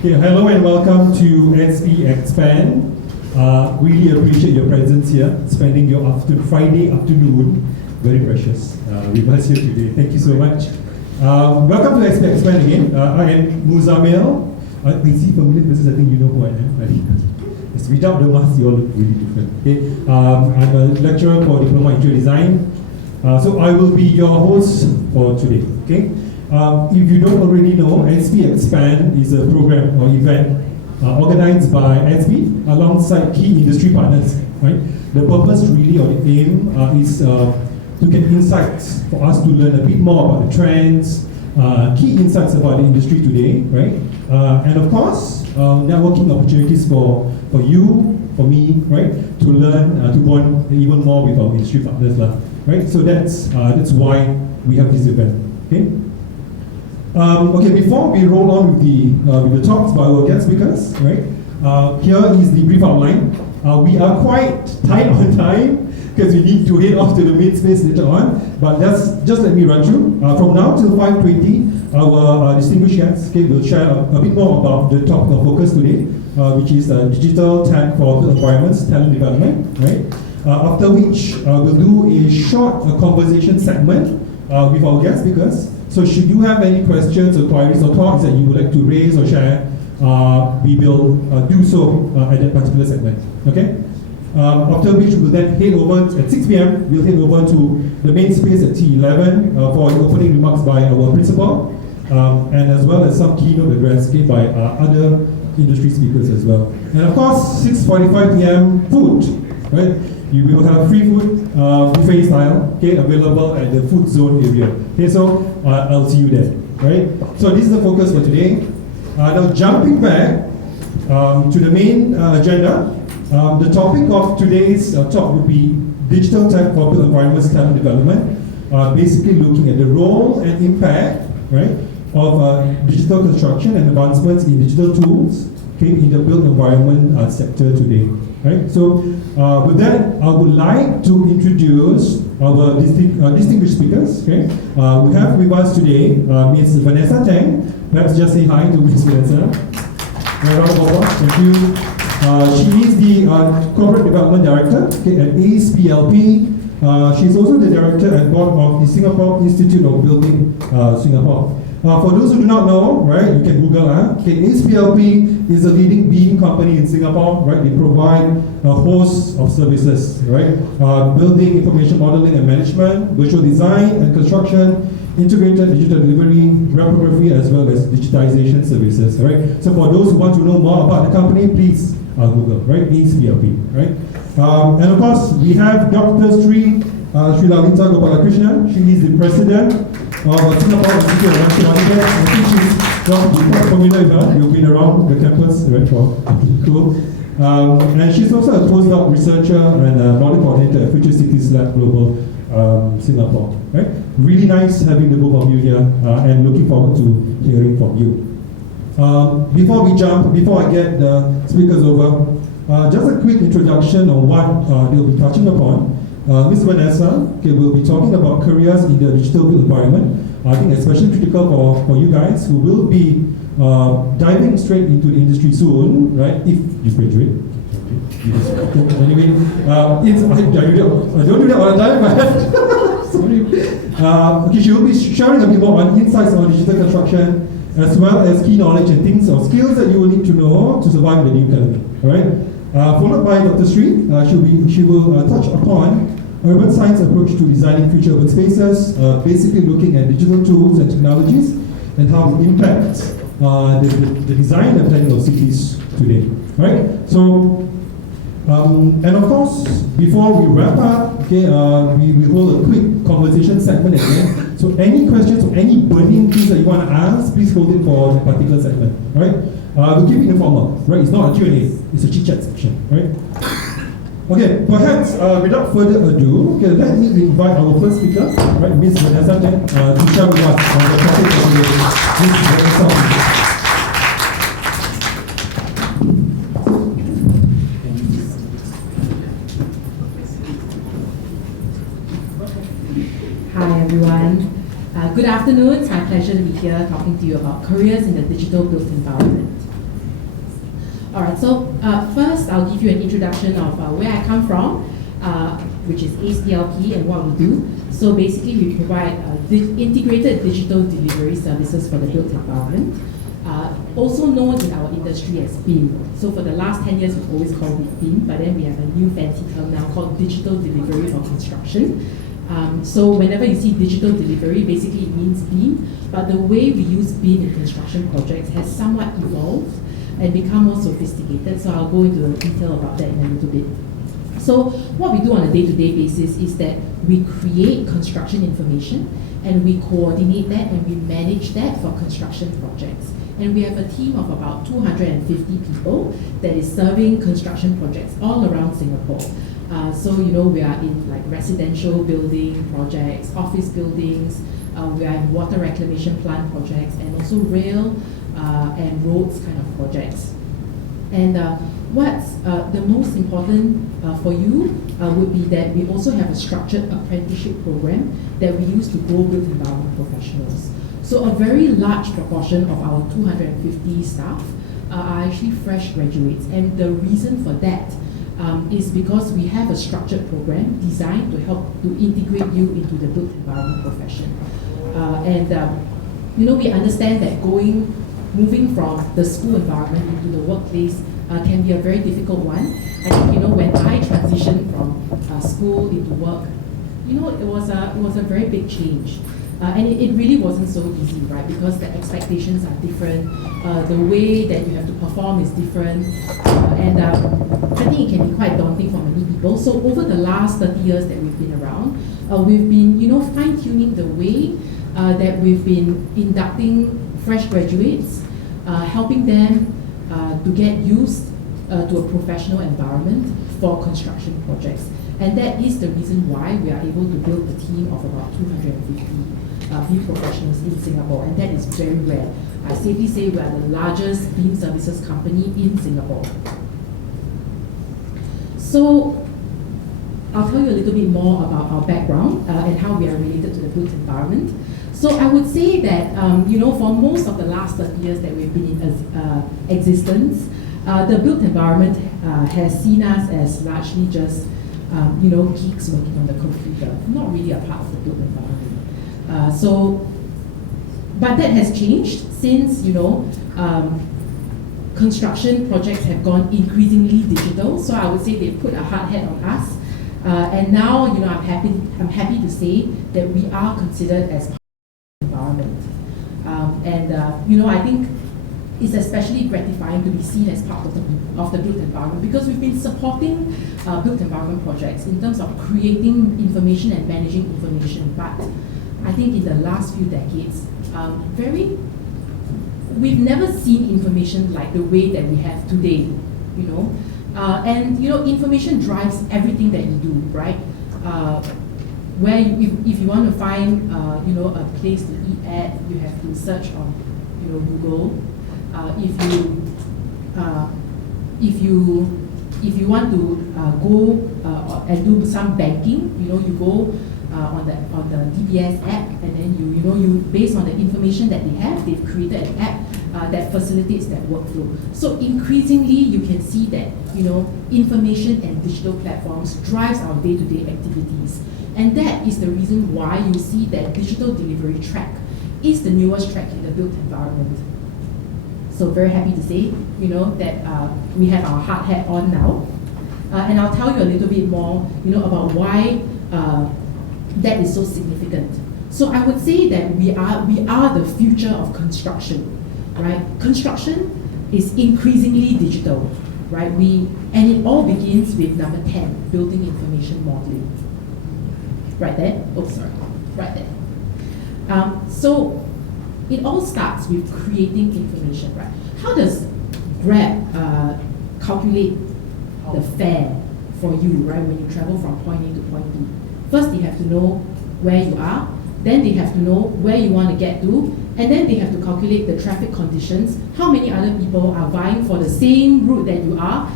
Okay, hello and welcome to SP Expand. Really appreciate your presence here, spending your Friday afternoon, very precious, with us here today. Thank you so much. Welcome to SP Expand again. I am Muzamil. I see familiar faces, I think you know who I am. Yes, without the mask, you all look really different. Okay, I'm a lecturer for Diploma in Interior Design. So I will be your host for today. Okay. If you don't already know, SP Expand is a program or event organized by SP alongside key industry partners. Right. The purpose really or the aim is to get insights for us to learn a bit more about the trends, key insights about the industry today, right? And of course, networking opportunities for you, for me, right? To learn, to bond even more with our industry partners, right? So that's why we have this event. Okay. Okay, before we roll on with the talks by our guest speakers, right? Here is the brief outline. We are quite tight on time because we need to head off to the main space later on. But just let me run through. From now till 5:20, our distinguished guests will share a bit more about the topic of focus today, which is digital tech for built environments, talent development, right? After which we'll do a short conversation segment with our guest speakers. So should you have any questions or queries or thoughts that you would like to raise or share, we will do so at that particular segment. Okay? After which we will then head over at 6 p.m. We'll head over to the main space at T11 for opening remarks by our principal, and as well as some keynote address given by other industry speakers as well. And of course, 6:45 p.m. food, right? You will have free food, buffet style, okay, available at the food zone area. Okay, so I'll see you there, right? So this is the focus for today. Now jumping back to the main agenda, the topic of today's talk would be digital tech for built environments talent development. Basically looking at the role and impact, right, of digital construction and advancements in digital tools, okay, in the built environment sector today. Right. So with that, I would like to introduce our distinguished speakers. Okay, we have with us today Ms. Vanessa Tang. Perhaps just say hi to Ms. Vanessa. Round of applause. Thank you. She is the Corporate Development Director, okay, at AcePLP. She's also the Director and Board of the Singapore Institute of Building Singapore. For those who do not know, right, you can Google. Okay, AcePLP is a leading beam company in Singapore. Right, they provide a host of services. Right, building information modeling and management, virtual design and construction, integrated digital delivery, reprography, as well as digitization services. Right. So for those who want to know more about the company, please Google. Right, AcePLP. Right, and of course we have Dr. Srilalitha Gopalakrishnan. She is the president of Singapore Institute of Electronics. I think she's quite familiar with her. You've been around the campus, right? Cool. And she's also a postdoc researcher and a model coordinator at Future Cities Lab Global Singapore. Right? Really nice having the both of you here, and looking forward to hearing from you. Before I get the speakers over, just a quick introduction on what they'll be touching upon. Ms. Vanessa will be talking about careers in the digital built environment. I think especially critical for you guys who will be diving straight into the industry soon, right? If you graduate. Anyway, I don't do that all the time, but sorry. Okay, she will be sharing a bit more on insights on digital construction, as well as key knowledge and things or skills that you will need to know to survive in the new economy. All right. Followed by Dr. Sri, she will touch upon urban science approach to designing future urban spaces, basically looking at digital tools and technologies and how it impacts the design and planning of cities today. Right? So, and of course, before we wrap up, okay, we will hold a quick conversation segment again. So any questions or any burning things that you want to ask, please hold it for the particular segment. Right? We'll keep it informal, right? It's not a Q&A, it's a chit-chat section, right? Okay, perhaps without further ado, okay, let me invite our first speaker, right, Ms. Vanessa Tang, to share with us on the topic of today. Ms. Vanessa. Hi everyone. Good afternoon. It's my pleasure to be here talking to you about careers in the digital built environment. All right, so first I'll give you an introduction of where I come from, which is AcePLP and what we do. So basically we provide integrated digital delivery services for the built environment, also known in our industry as BIM. So for the last 10 years we've always called it BIM, but then we have a new fancy term now called digital delivery for construction. So whenever you see digital delivery, basically it means BIM, but the way we use BIM in construction projects has somewhat evolved and become more sophisticated. So I'll go into detail about that in a little bit. So what we do on a day-to-day basis is that we create construction information and we coordinate that and we manage that for construction projects. And we have a team of about 250 people that is serving construction projects all around Singapore. So we are in like residential building projects, office buildings, we are in water reclamation plant projects, and also rail and roads kind of projects. And what's the most important for you would be that we also have a structured apprenticeship program that we use to grow built environment professionals. So a very large proportion of our 250 staff are actually fresh graduates, and the reason for that is because we have a structured program designed to help to integrate you into the built environment profession. We understand that moving from the school environment into the workplace can be a very difficult one. I think when I transitioned from school into work, it was a very big change. And it really wasn't so easy, right? Because the expectations are different, the way that you have to perform is different, and I think it can be quite daunting for many people. So over the last 30 years that we've been around, we've been, fine-tuning the way that we've been inducting fresh graduates, helping them to get used to a professional environment for construction projects. And that is the reason why we are able to build a team of about 250 BIM professionals in Singapore, and that is very rare. I safely say we are the largest BIM services company in Singapore. So I'll tell you a little bit more about our background and how we are related to the built environment. So I would say that for most of the last 30 years that we've been in existence, the built environment has seen us as largely just geeks working on the computer, not really a part of the built environment. But that has changed since construction projects have gone increasingly digital. So I would say they've put a hard hat on us, and now I'm happy to say that we are considered as part of the environment, I think it's especially gratifying to be seen as part of the built environment, because we've been supporting built environment projects in terms of creating information and managing information. But I think in the last few decades, we've never seen information like the way that we have today, information drives everything that you do, right? If you want to find, a place to eat at, you have to search on, Google. If you want to go and do some banking, you go on the DBS app, and then you based on the information that they have, they've created an app that facilitates that workflow. So increasingly, you can see that information and digital platforms drives our day-to-day activities, and that is the reason why you see that digital delivery track is the newest track in the built environment. So very happy to say, that we have our hard hat on now, and I'll tell you a little bit more, about why that is so significant. So I would say that we are the future of construction, right? Construction is increasingly digital, right? And it all begins with number 10, building information modeling. Right there. Oh, sorry. Right there. So it all starts with creating information, right? How does Grab calculate the fare for you, right, when you travel from point A to point B? First, they have to know where you are, then they have to know where you want to get to, and then they have to calculate the traffic conditions, how many other people are vying for the same route that you are,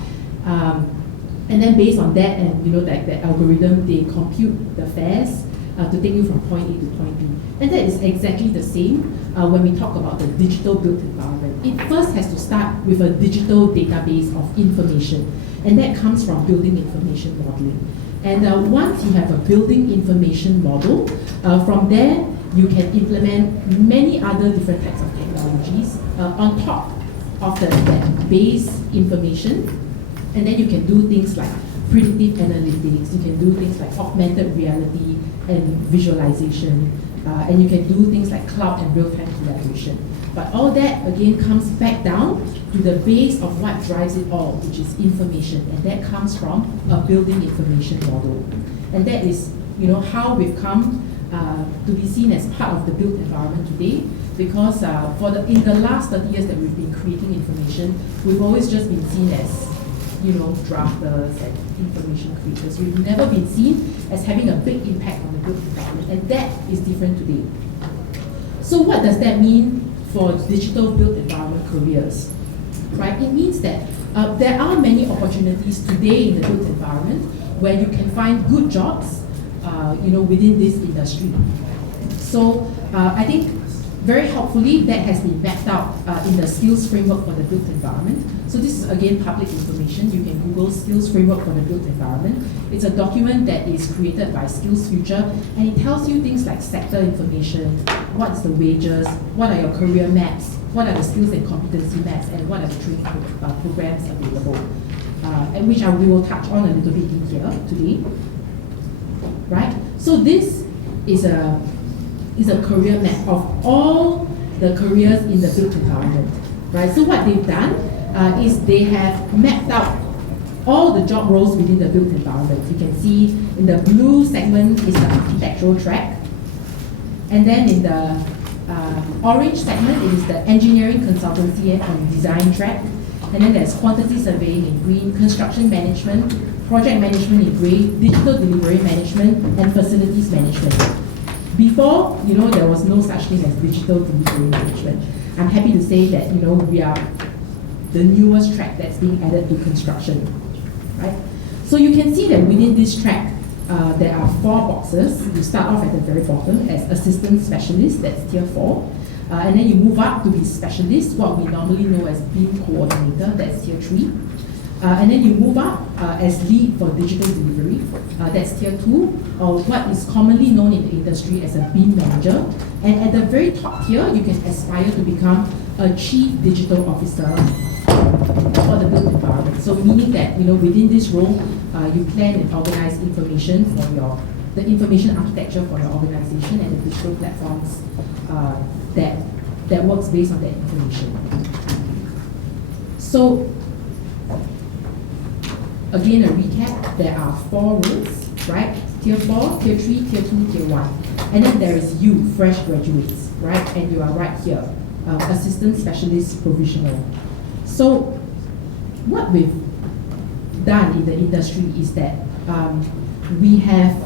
and then based on that and that algorithm, they compute the fares to take you from point A to point B. And that is exactly the same when we talk about the digital built environment, it first has to start with a digital database of information, and that comes from building information modeling. And once you have a building information model, from there you can implement many other different types of technologies on top of that base information, and then you can do things like predictive analytics, you can do things like augmented reality and visualization, and you can do things like cloud and real-time collaboration. But all that again comes back down to the base of what drives it all, which is information, and that comes from a building information model. And that is, how we've come to be seen as part of the built environment today, because in the last 30 years that we've been creating information, we've always just been seen as drafters and information creators. We've never been seen as having a big impact on the built environment, and that is different today. So what does that mean for digital built environment careers? Right? It means that there are many opportunities today in the built environment where you can find good jobs, within this industry. So I think very helpfully that has been mapped out in the skills framework for the built environment. So this is again public information. You can Google skills framework for the built environment. It's a document that is created by Skills Future, and it tells you things like sector information, what's the wages, what are your career maps, what are the skills and competency maps, and what are the training programs available, and which we will touch on a little bit in here today. Right? So this is a career map of all the careers in the built environment. Right? So what they've done is they have mapped out all the job roles within the built environment. You can see in the blue segment is the architectural track, and then in the orange segment it is the engineering consultancy and design track, and then there's quantity surveying in green, construction management, project management in gray, digital delivery management, and facilities management. Before, there was no such thing as digital delivery management. I'm happy to say that, we are the newest track that's being added to construction, right? So you can see that within this track, there are 4 boxes. You start off at the very bottom as assistant specialist, that's tier 4. And then you move up to be specialist, what we normally know as beam coordinator, that's tier 3. And then you move up as lead for digital delivery, that's tier 2, or what is commonly known in the industry as a beam manager. And at the very top tier, you can aspire to become a chief digital officer for the built environment. So meaning that, within this role, you plan and organize information for the information architecture for your organization and the digital platforms that works based on that information. So again, a recap, there are 4 roles, right? Tier 4, Tier 3, Tier 2, Tier 1. And then there is you, fresh graduates, right? And you are right here, assistant specialist provisional. So what we've done in the industry is that we have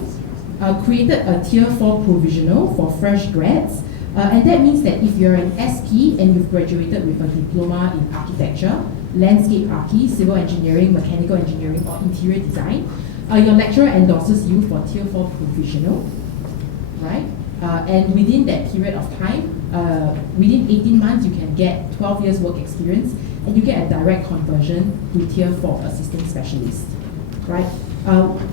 created a Tier 4 provisional for fresh grads, and that means that if you're an SP and you've graduated with a diploma in architecture, landscape archi, civil engineering, mechanical engineering, or interior design, your lecturer endorses you for Tier 4 provisional, right? And within that period of time, within 18 months, you can get 12 years work experience, and you get a direct conversion to Tier 4 assistant specialist, right?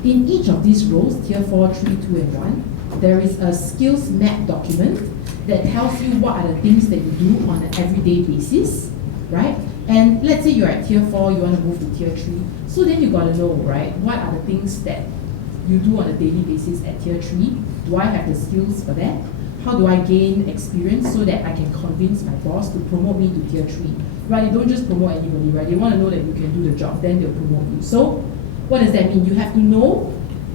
In each of these roles, Tier 4, 3, 2, and 1, there is a skills map document that tells you what are the things that you do on an everyday basis, right? And let's say you're at Tier 4, you want to move to Tier 3, so then you got to know, right, what are the things that you do on a daily basis at Tier 3? Do I have the skills for that? How do I gain experience so that I can convince my boss to promote me to Tier 3? Right, you don't just promote anybody, right? They want to know that you can do the job, then they'll promote you. So what does that mean? You have to know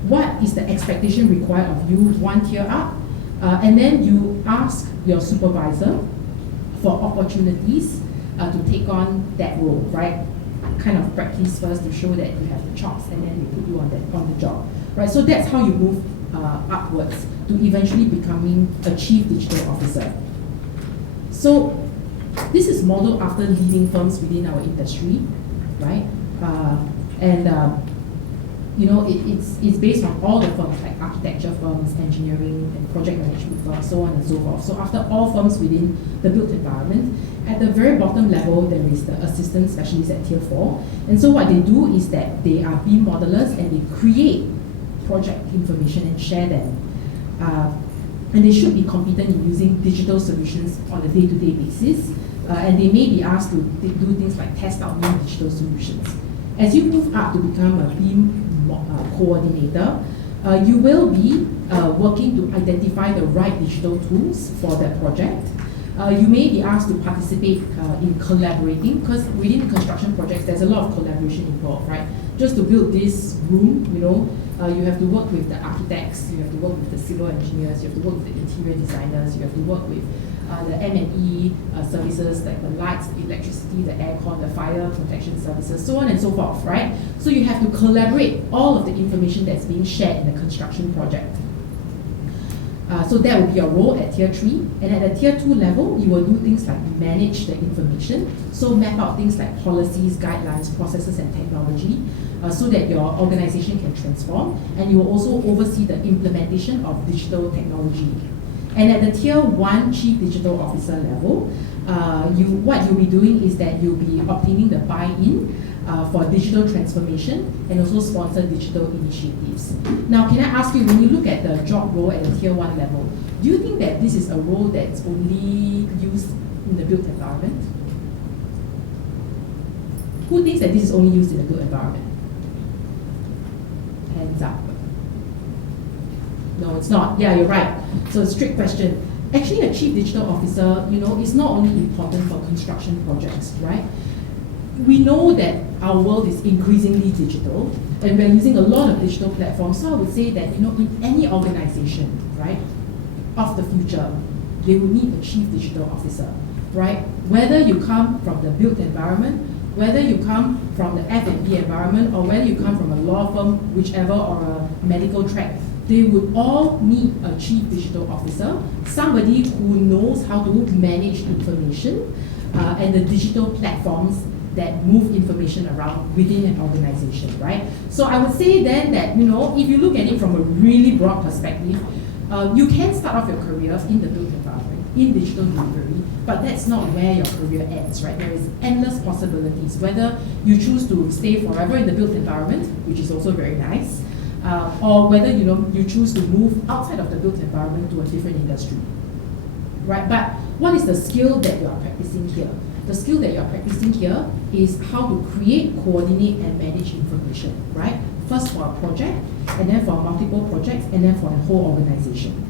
what is the expectation required of you 1 tier up, and then you ask your supervisor for opportunities to take on that role, right? Kind of practice first to show that you have the chops, and then they put you on the job, right? So that's how you move upwards to eventually becoming a chief digital officer. So this is modeled after leading firms within our industry, right? And it's based on all the firms like architecture firms, engineering and project management firms, so on and so forth. So after all firms within the built environment, at the very bottom level, there is the assistant specialist at tier 4. And so what they do is that they are BIM modelers and they create project information and share them. And they should be competent in using digital solutions on a day-to-day basis. And they may be asked to do things like test out new digital solutions. As you move up to become a BIM coordinator, you will be working to identify the right digital tools for that project. You may be asked to participate in collaborating, because within construction projects, there's a lot of collaboration involved, right? Just to build this room, you have to work with the architects, you have to work with the civil engineers, you have to work with the interior designers, you have to work with the M&E services like the lights, the electricity, the aircon, the fire protection services, so on and so forth, right? So you have to collaborate all of the information that's being shared in the construction project. So that will be your role at tier 3. And at the tier 2 level, you will do things like manage the information. So map out things like policies, guidelines, processes, and technology so that your organization can transform. And you will also oversee the implementation of digital technology. And at the tier 1 chief digital officer level, what you'll be doing is that you'll be obtaining the buy-in for digital transformation and also sponsor digital initiatives. Now, can I ask you, when you look at the job role at the tier 1 level, do you think that this is a role that's only used in the built environment? Who thinks that this is only used in the built environment? Hands up. No, it's not. Yeah, you're right. So, it's a strict question. Actually, a chief digital officer, is not only important for construction projects, right? We know that our world is increasingly digital, and we're using a lot of digital platforms. So I would say that, in any organization, right, of the future, they will need a chief digital officer, right? Whether you come from the built environment, whether you come from the F&B environment, or whether you come from a law firm, whichever, or a medical track, they would all need a chief digital officer, somebody who knows how to manage information and the digital platforms that move information around within an organization, right? So I would say then that, if you look at it from a really broad perspective, you can start off your career in the built environment, in digital delivery, but that's not where your career ends, right? There is endless possibilities, whether you choose to stay forever in the built environment, which is also very nice, or whether, you choose to move outside of the built environment to a different industry, right? But what is the skill that you are practicing here? The skill that you're practicing here is how to create, coordinate, and manage information, right? First for a project, and then for multiple projects, and then for the whole organization.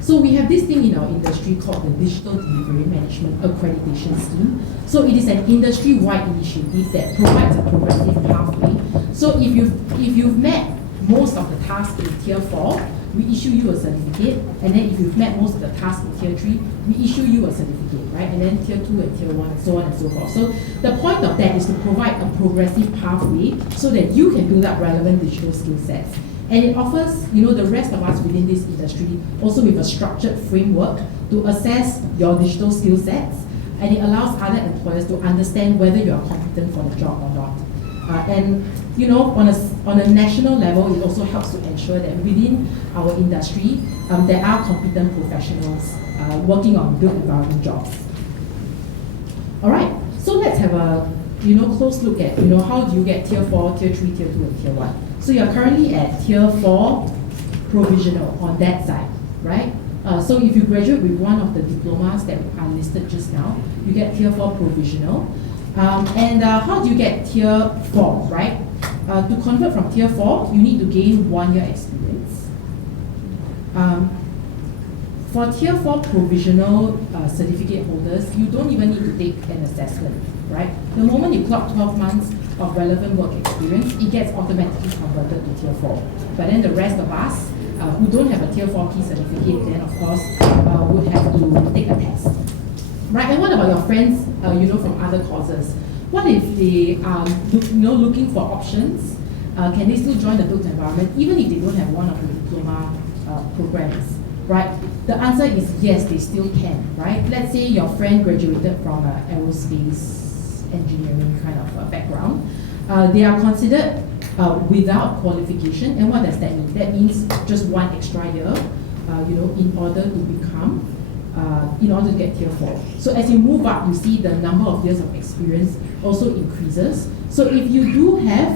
So we have this thing in our industry called the Digital Delivery Management Accreditation Scheme. So it is an industry-wide initiative that provides a progressive pathway. So if you've met most of the tasks in tier 4, we issue you a certificate, and then if you've met most of the tasks in tier 3, we issue you a certificate, right? And then tier 2 and tier 1, and so on and so forth. So the point of that is to provide a progressive pathway so that you can build up relevant digital skill sets. And it offers, the rest of us within this industry also with a structured framework to assess your digital skill sets, and it allows other employers to understand whether you are competent for the job or not. On a national level, it also helps to ensure that within our industry, there are competent professionals working on built environment jobs. All right, so let's have a close look at how do you get tier 4, tier 3, tier 2, and tier 1. So you're currently at tier 4 provisional on that side, right? So if you graduate with one of the diplomas that are listed just now, you get tier 4 provisional. And how do you get tier 4, right? To convert from tier 4, you need to gain 1 year experience. For tier 4 provisional certificate holders, you don't even need to take an assessment, right? The moment you clock 12 months of relevant work experience, it gets automatically converted to tier 4. But then the rest of us who don't have a tier 4P certificate, then of course would have to take a test. Right, and what about your friends, from other courses? What if they are, looking for options? Can they still join the built environment even if they don't have one of the diploma programs? Right, the answer is yes, they still can. Right, let's say your friend graduated from an aerospace engineering kind of background. They are considered without qualification. And what does that mean? That means just one extra year, in order to become, in order to get tier 4. So as you move up, you see the number of years of experience also increases. So if you do have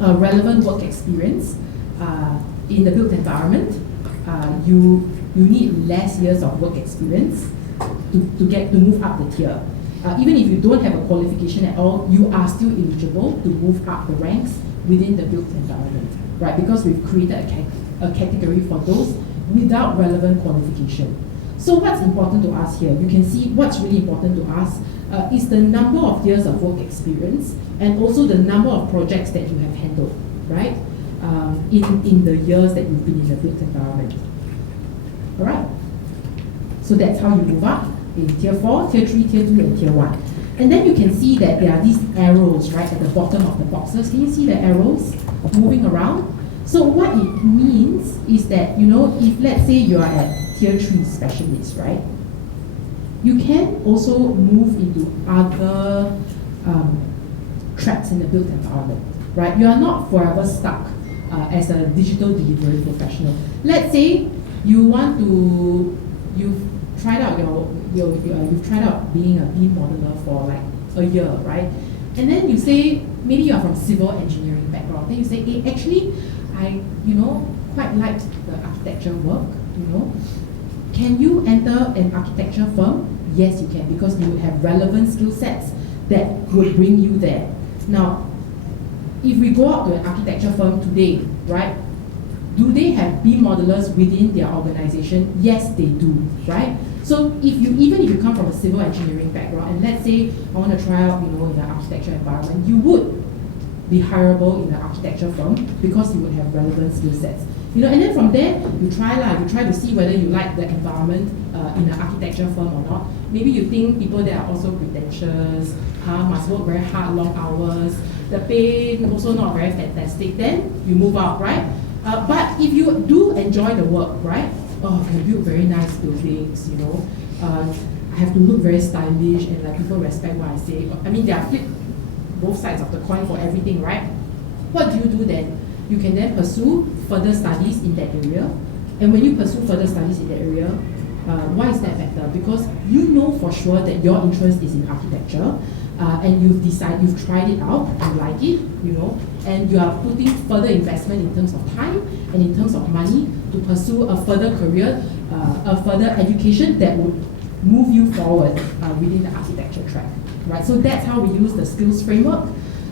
a relevant work experience in the built environment, you need less years of work experience to move up the tier. Even if you don't have a qualification at all, you are still eligible to move up the ranks within the built environment, right? Because we've created a category for those without relevant qualification. So what's important to us here? You can see what's really important to us is the number of years of work experience and also the number of projects that you have handled, right? In the years that you've been in the built environment. All right. So that's how you move up in tier 4, tier 3, tier 2, and tier 1. And then you can see that there are these arrows right at the bottom of the boxes. Can you see the arrows moving around? So what it means is that, if let's say you are at tier 3 specialist, right? You can also move into other tracks in the built environment, right? You are not forever stuck as a digital delivery professional. Let's say you've tried out you've tried out being a beam modeler for like a year, right? And then you say, maybe you are from civil engineering background, then you say, hey, actually, I quite liked the architecture work, Can you enter an architecture firm? Yes, you can, because you have relevant skill sets that would bring you there. Now, if we go out to an architecture firm today, right? Do they have beam modelers within their organization? Yes, they do, right? So even if you come from a civil engineering background, and let's say I want to try out, in an architecture environment, you would be hireable in an architecture firm because you would have relevant skill sets. And then from there, you try to see whether you like the environment in an architecture firm or not. Maybe you think people that are also pretentious, must work very hard, long hours, the pay also not very fantastic, then you move out, right? But if you do enjoy the work, right? I can build very nice buildings, I have to look very stylish and like people respect what I say. I mean, there are both sides of the coin for everything, right? What do you do then? You can then pursue further studies in that area. And when you pursue further studies in that area, why is that better? Because you know for sure that your interest is in architecture, and you've tried it out, you like it, and you are putting further investment in terms of time and in terms of money to pursue a further career, a further education that would move you forward within the architecture track, right? So that's how we use the skills framework,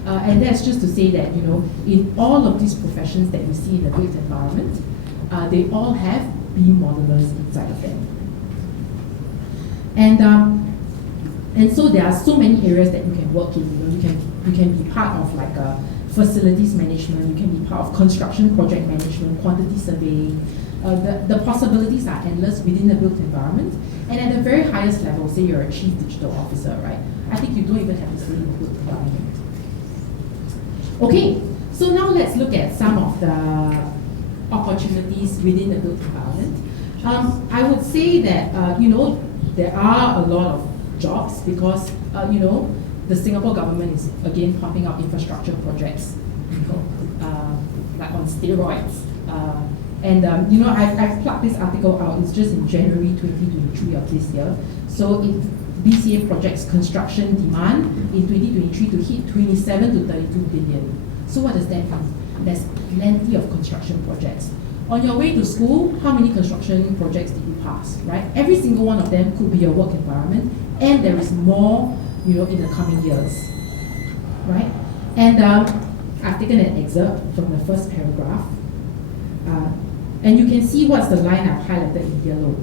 and that's just to say that, in all of these professions that you see in the built environment, they all have beam modelers inside of them. And so there are so many areas that you can work in. You can be part of like facilities management. You can be part of construction project management, quantity surveying. The possibilities are endless within the built environment. And at the very highest level, say you're a chief digital officer, right? I think you don't even have to stay in the built environment. Okay, so now let's look at some of the opportunities within the built environment. I would say that there are a lot of jobs because the Singapore government is again pumping out infrastructure projects, like on steroids. I've plucked this article out. It's just in January 2023 of this year. So BCA projects construction demand in 2023 to hit 27 to 32 billion. So what does that mean? There's plenty of construction projects. On your way to school, how many construction projects did you pass, right? Every single one of them could be a work environment, and there is more, in the coming years, right? And I've taken an excerpt from the first paragraph, and you can see what's the line I've highlighted in yellow.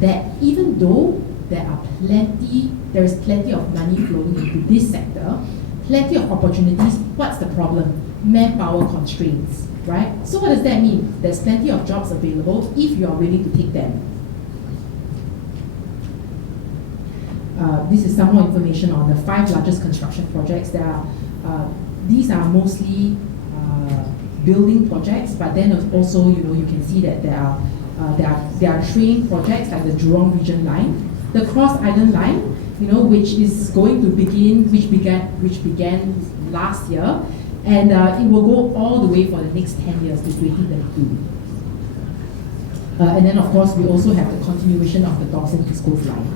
That even though there is plenty of money flowing into this sector, plenty of opportunities, what's the problem? Manpower constraints. Right? So what does that mean? There's plenty of jobs available if you are willing to take them. This is some more information on the 5 largest construction projects. These are mostly building projects, but then also you can see that there are train projects like the Jurong Region Line, the Cross Island Line, which began last year. And it will go all the way for the next 10 years to 2032. And then, of course, we also have the continuation of the Dawson East Coast Line.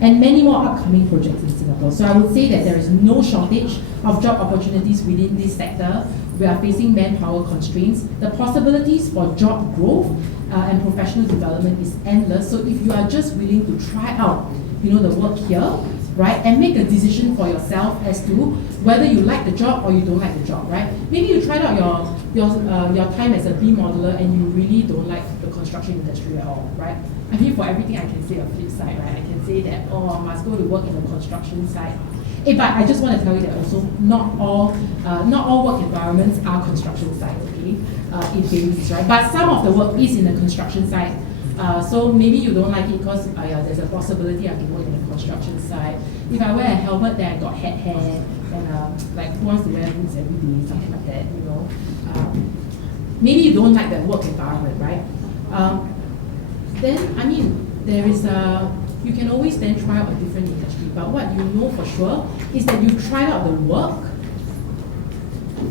And many more upcoming projects in Singapore. So I would say that there is no shortage of job opportunities within this sector. We are facing manpower constraints. The possibilities for job growth and professional development is endless. So if you are just willing to try out, the work here, right, and make a decision for yourself as to whether you like the job or you don't like the job, right? Maybe you tried out your time as a B modeler and you really don't like the construction industry at all, right? I mean, for everything I can say a flip side, right? I can say that, I must go to work in the construction side. But I just want to tell you that also not all work environments are construction sites, okay? It varies, right? But some of the work is in the construction site. So maybe you don't like it because there's a possibility I can work in the construction site. If I wear a helmet, then I got head hair, and like who wants to wear boots every day, something like that, Maybe you don't like that work environment, right? Then, I mean, there is you can always then try out a different industry. But what you know for sure is that you tried out the work,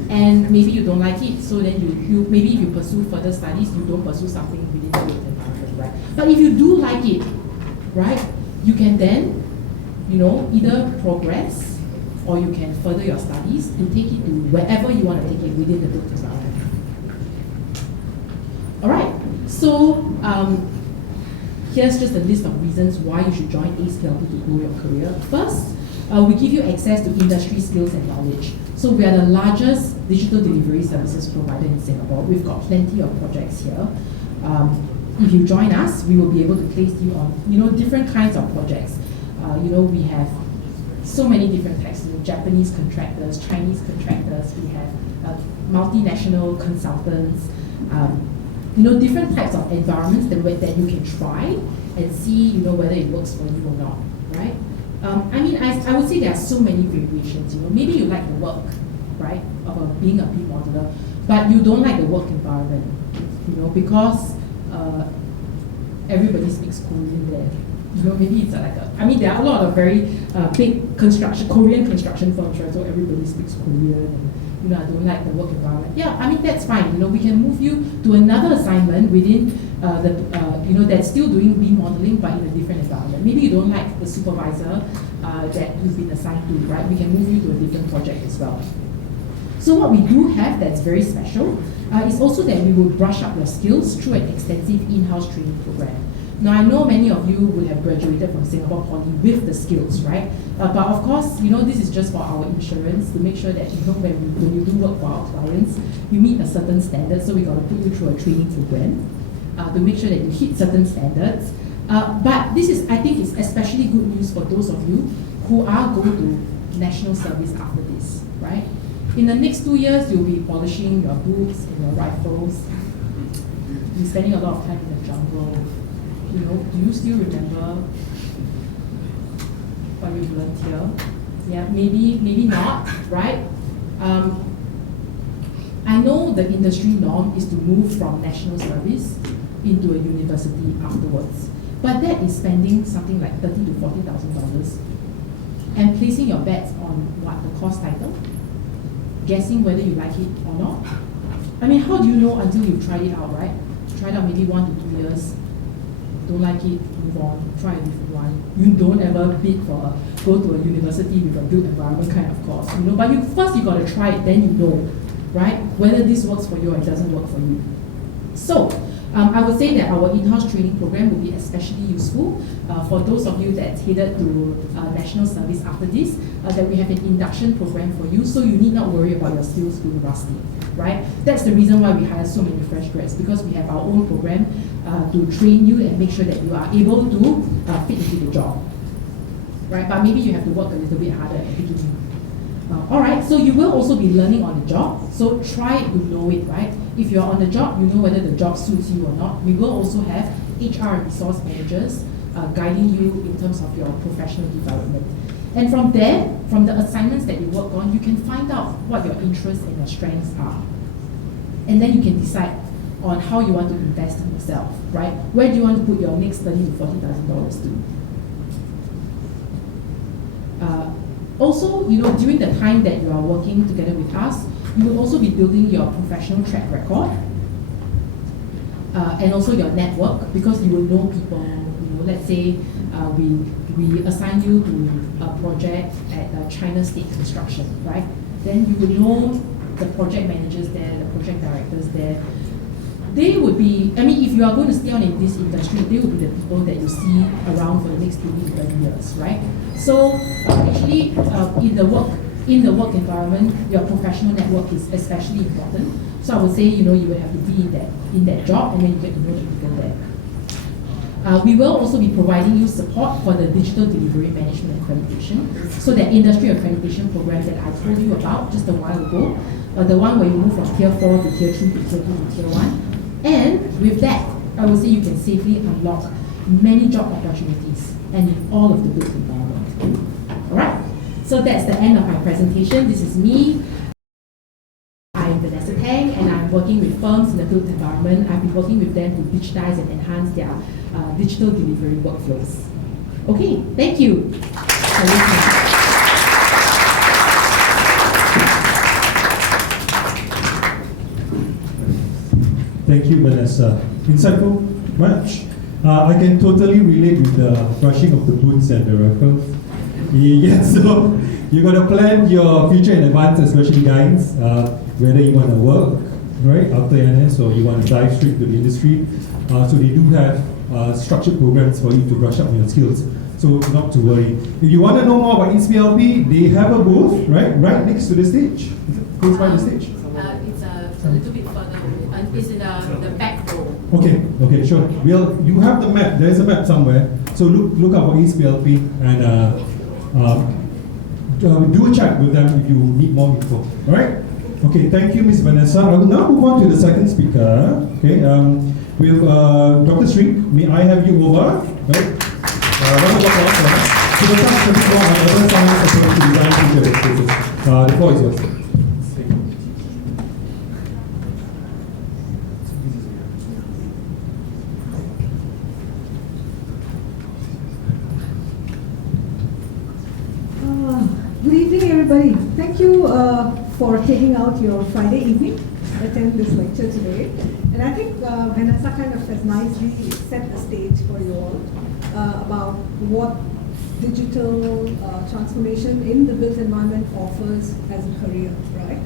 and maybe you don't like it, so then you maybe if you pursue further studies, you don't pursue something within the work environment, right? But if you do like it, right, you can then, either progress or you can further your studies to take it to wherever you want to take it within the work environment. All right, so here's just a list of reasons why you should join AcePLP to grow your career. First, we give you access to industry skills and knowledge. So we are the largest digital delivery services provider in Singapore. We've got plenty of projects here. If you join us, we will be able to place you on, different kinds of projects. We have so many different types. Japanese contractors, Chinese contractors. We have multinational consultants. Different types of environments that you can try and see, whether it works for you or not, right? I would say there are so many variations. Maybe you like the work, right, of being a B modeler, but you don't like the work environment, because everybody speaks Korean there. Maybe it's there are a lot of very big Korean construction firms, right? So everybody speaks Korean. And, I don't like the work environment. Yeah, that's fine. We can move you to another assignment within that's still doing B modeling, but in a different environment. Maybe you don't like the supervisor that you've been assigned to, right? We can move you to a different project as well. So what we do have that's very special is also that we will brush up your skills through an extensive in-house training program. Now, I know many of you would have graduated from Singapore Poly with the skills, right? But of course, this is just for our insurance to make sure that, when you do work for our clients, you meet a certain standard. So we got to put you through a training program to make sure that you hit certain standards. But this is, I think, is especially good news for those of you who are going to national service after this, right? In the next 2 years, you'll be polishing your boots and your rifles. You're spending a lot of time in the jungle. Do you still remember what you've learned here? Yeah, maybe not, right? I know the industry norm is to move from national service into a university afterwards, but that is spending something like $30,000 to $40,000 and placing your bets on the course title, guessing whether you like it or not. How do you know until you've tried it out, right? Tried out maybe 1 to 2 years. Don't like it, move on, try a different one. You don't ever go to a university with a built environment kind of course, But first you got to try it, then you know, right? Whether this works for you or it doesn't work for you. So, I would say that our in-house training program will be especially useful for those of you that's headed to national service after this, that we have an induction program for you, so you need not worry about your skills being rusty, right? That's the reason why we hire so many fresh grads, because we have our own program to train you and make sure that you are able to fit into the job, right? But maybe you have to work a little bit harder at the beginning. Alright, so you will also be learning on the job, so try to know it, right? If you're on the job, you know whether the job suits you or not. We will also have HR resource managers guiding you in terms of your professional development. And from there, from the assignments that you work on, you can find out what your interests and your strengths are. And then you can decide on how you want to invest in yourself, right? Where do you want to put your next $30,000 to $40,000 to? Also, during the time that you are working together with us, You will also be building your professional track record and also your network, because you will know people. Let's say we assign you to a project at China State Construction, right? Then you will know the project managers there, the project directors there. They would be, if you are going to stay on in this industry, they will be the people that you see around for the next 20 to 30 years, right? So actually, in the work environment, your professional network is especially important. So I would say, you would have to be in that job, and then you get to know the people there. We will also be providing you support for the digital delivery management accreditation. So that industry accreditation program that I told you about just a while ago, the one where you move from tier 4 to tier 3 to tier 2 to tier 1. And with that, I would say you can safely unlock many job opportunities and in all of the built environment. Alright, so that's the end of my presentation. This is me. I'm Vanessa Tang, and I'm working with firms in the built environment. I've been working with them to digitize and enhance their digital delivery workflows. Okay, thank you. Thank you, Vanessa. Insightful, much. I can totally relate with the brushing of the boots and the raffles. Yeah, so you got to plan your future in advance, especially guys, whether you want to work right after NS or you want to dive straight to the industry. So they do have structured programs for you to brush up on your skills. So not to worry. If you want to know more about AcePLP, they have a booth right next to the stage. Is it close by the stage? It's a little bit further. It's in the back row. Okay, sure. Well, you have the map. There's a map somewhere. So look up for AcePLP and do a chat with them if you need more info. All right? Okay, thank you, Ms. Vanessa. I will now move on to the second speaker. Okay, with Dr. Sri. May I have you over? Right? Round of applause for her. She will touch a bit more on other science approach to design future workspaces. The floor is yours. Good evening, everybody. Thank you for taking out your Friday evening to attend this lecture today. And I think Vanessa kind of has nicely set the stage for you all about what digital transformation in the built environment offers as a career, right?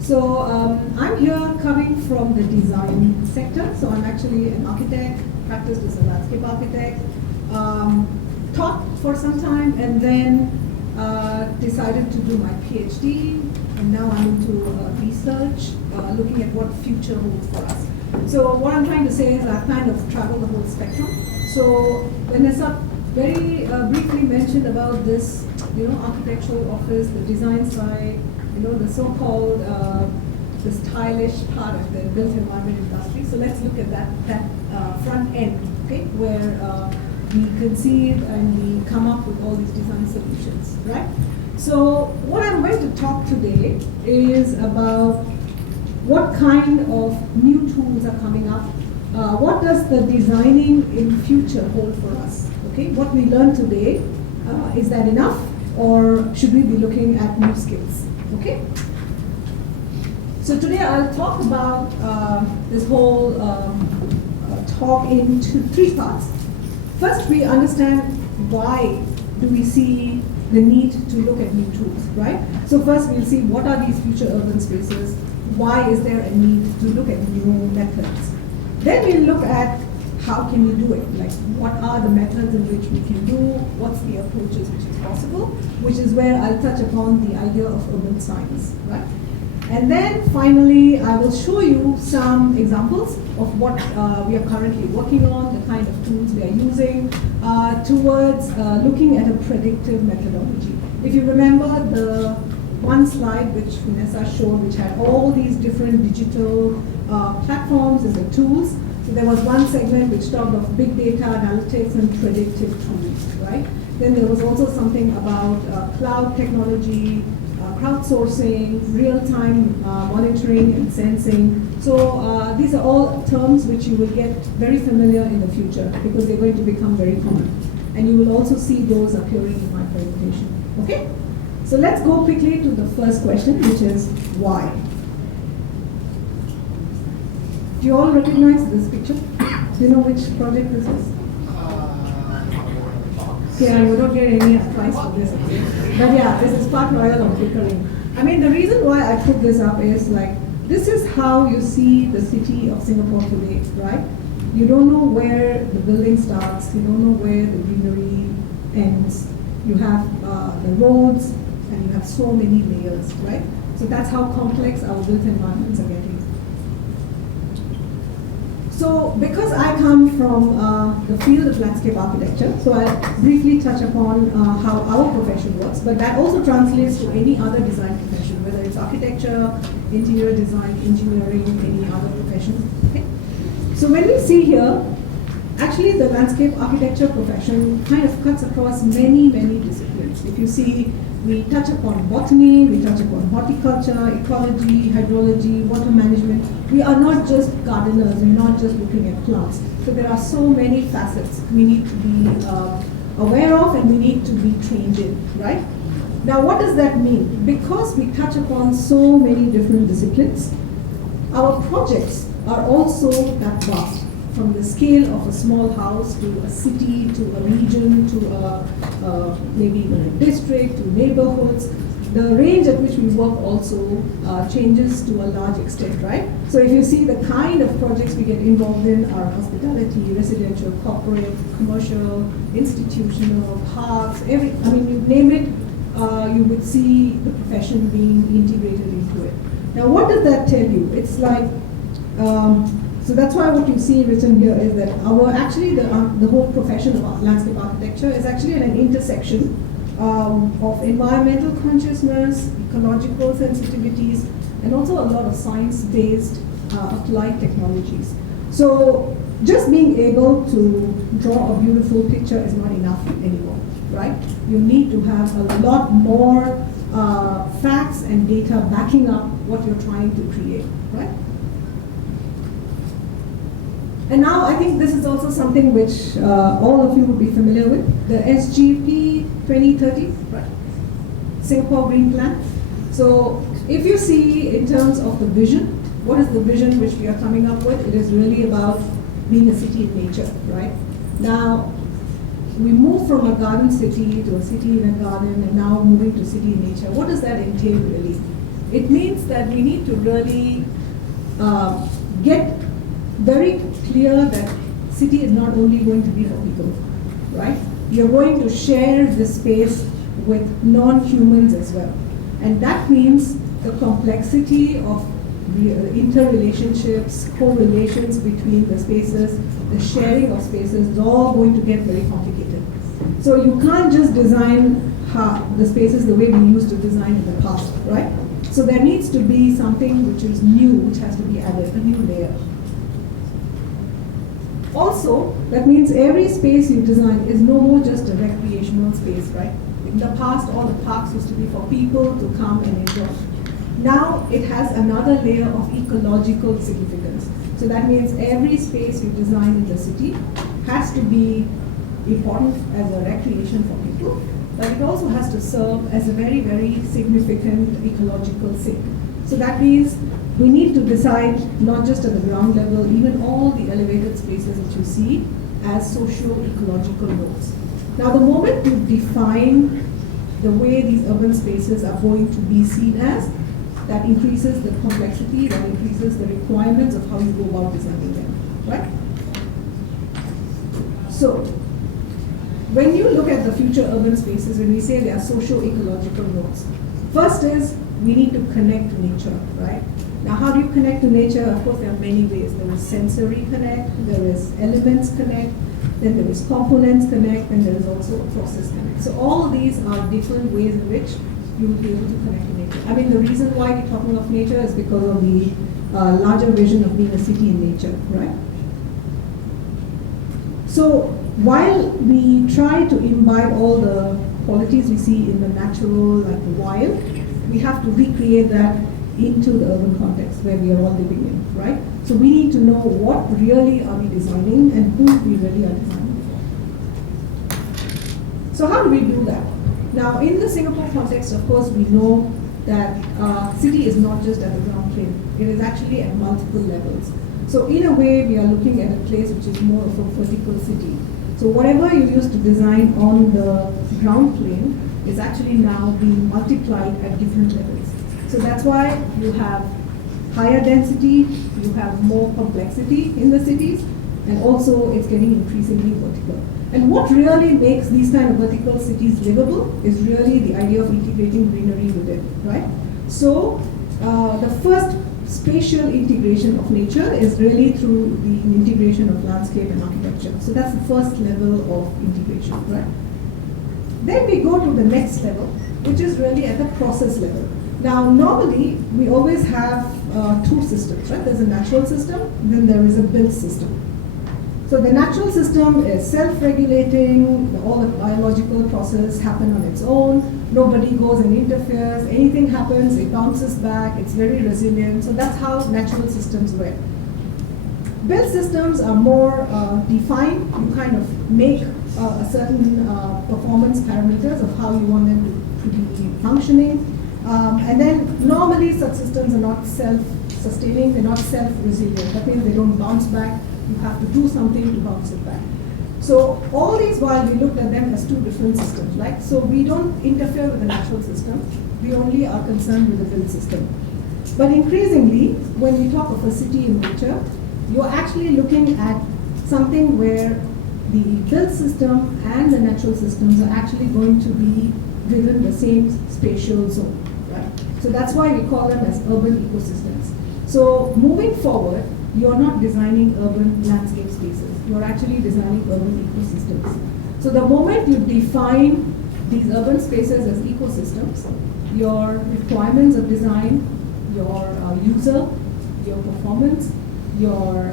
So I'm here coming from the design sector. So I'm actually an architect, practiced as a landscape architect, taught for some time, and then decided to do my PhD, and now I'm into research, looking at what future holds for us. So what I'm trying to say is I've kind of traveled the whole spectrum. So Vanessa very briefly mentioned about this, architectural office, the design side, the so-called the stylish part of the built environment industry. So let's look at that front end, okay, where we conceive and we come up with all these design solutions, right? So what I'm going to talk today is about what kind of new tools are coming up. What does the designing in future hold for us? Okay, what we learn today, is that enough, or should we be looking at new skills? Okay. So today I'll talk about this whole talk into three parts. First, we understand why do we see the need to look at new tools, right? So first we'll see what are these future urban spaces, why is there a need to look at new methods. Then we'll look at how can we do it, like what are the methods in which we can do, what's the approaches which is possible, which is where I'll touch upon the idea of urban science, right? And then finally, I will show you some examples of what we are currently working on, the kind of tools we are using towards looking at a predictive methodology. If you remember the one slide which Vanessa showed, which had all these different digital platforms and the tools. So there was one segment which talked of big data analytics and predictive tools, right? Then there was also something about cloud technology, crowdsourcing, real-time monitoring and sensing. So these are all terms which you will get very familiar in the future because they're going to become very common. And you will also see those appearing in my presentation. Okay? So let's go quickly to the first question, which is why? Do you all recognize this picture? Do you know which project this is? Yeah, you don't get any prize for this. But yeah, this is Park Royal of Pickering. I mean, the reason why I put this up is like, this is how you see the city of Singapore today, right? You don't know where the building starts, you don't know where the greenery ends. You have the roads, and you have so many layers, right? So that's how complex our built environments are getting. So because I come from the field of landscape architecture, so I'll briefly touch upon how our profession works, but that also translates to any other design profession, whether it's architecture, interior design, engineering, any other profession. Okay? So when we see here, actually the landscape architecture profession kind of cuts across many, many disciplines. If you see, we touch upon botany, we touch upon horticulture, ecology, hydrology, water management. We are not just gardeners, we're not just looking at plants. So there are so many facets we need to be aware of and we need to be trained in, right? Now what does that mean? Because we touch upon so many different disciplines, our projects are also that vast. From the scale of a small house to a city, to a region, to maybe even a district, to neighborhoods. The range at which we work also changes to a large extent, right? So if you see the kind of projects we get involved in are hospitality, residential, corporate, commercial, institutional, parks, I mean, you name it, you would see the profession being integrated into it. Now what does that tell you? It's like, so that's why what you see written here is that actually the whole profession of landscape architecture is actually at an intersection of environmental consciousness, ecological sensitivities, and also a lot of science-based applied technologies. So just being able to draw a beautiful picture is not enough anymore, right? You need to have a lot more facts and data backing up what you're trying to create, right? And now I think this is also something which all of you would be familiar with, the SGP 2030, right? Singapore Green Plan. So if you see in terms of the vision, what is the vision which we are coming up with? It is really about being a city in nature, right? Now, we move from a garden city to a city in a garden and now moving to city in nature. What does that entail really? It means that we need to really get very clear that city is not only going to be for people, right? You're going to share the space with non-humans as well. And that means the complexity of the interrelationships, correlations between the spaces, the sharing of spaces is all going to get very complicated. So you can't just design the spaces the way we used to design in the past, right? So there needs to be something which is new, which has to be added, a new layer. Also, that means every space you design is no more just a recreational space, right? In the past, all the parks used to be for people to come and enjoy. Now, it has another layer of ecological significance. So that means every space you design in the city has to be important as a recreation for people, but it also has to serve as a very, very significant ecological sink. So that means we need to decide, not just at the ground level, even all the elevated spaces that you see as socio-ecological nodes. Now the moment you define the way these urban spaces are going to be seen as, that increases the complexity, that increases the requirements of how you go about designing them, right? So, when you look at the future urban spaces, when we say they are socio-ecological nodes, first is we need to connect to nature, right? Now, how do you connect to nature? Of course, there are many ways. There is sensory connect, there is elements connect, then there is components connect, and there is also a process connect. So all of these are different ways in which you will be able to connect to nature. I mean, the reason why we're talking of nature is because of the larger vision of being a city in nature, right? So while we try to imbibe all the qualities we see in the natural, like the wild, we have to recreate that into the urban context where we are all living in, right? So we need to know what really are we designing and who we really are designing for. So how do we do that? Now, in the Singapore context, of course, we know that city is not just at the ground plane. It is actually at multiple levels. So in a way, we are looking at a place which is more of a vertical city. So whatever you used to design on the ground plane is actually now being multiplied at different levels. So that's why you have higher density, you have more complexity in the cities, and also it's getting increasingly vertical. And what really makes these kind of vertical cities livable is really the idea of integrating greenery with it, right? So the first spatial integration of nature is really through the integration of landscape and architecture. So that's the first level of integration, right? Then we go to the next level, which is really at the process level. Now, normally, we always have two systems, right? There's a natural system, then there is a built system. So the natural system is self-regulating, all the biological process happen on its own, nobody goes and interferes, anything happens, it bounces back, it's very resilient, so that's how natural systems work. Built systems are more defined, you kind of make a certain performance parameters of how you want them to be functioning, and then normally such systems are not self-sustaining, they're not self-resilient, that means they don't bounce back. You have to do something to bounce it back. So all these while we looked at them as two different systems, right? So we don't interfere with the natural system, we only are concerned with the built system. But increasingly, when we talk of a city in nature, you're actually looking at something where the built system and the natural systems are actually going to be within the same spatial zone, right? So that's why we call them as urban ecosystems. So moving forward, you're not designing urban landscape spaces. You're actually designing urban ecosystems. So the moment you define these urban spaces as ecosystems, your requirements of design, your user, your performance, your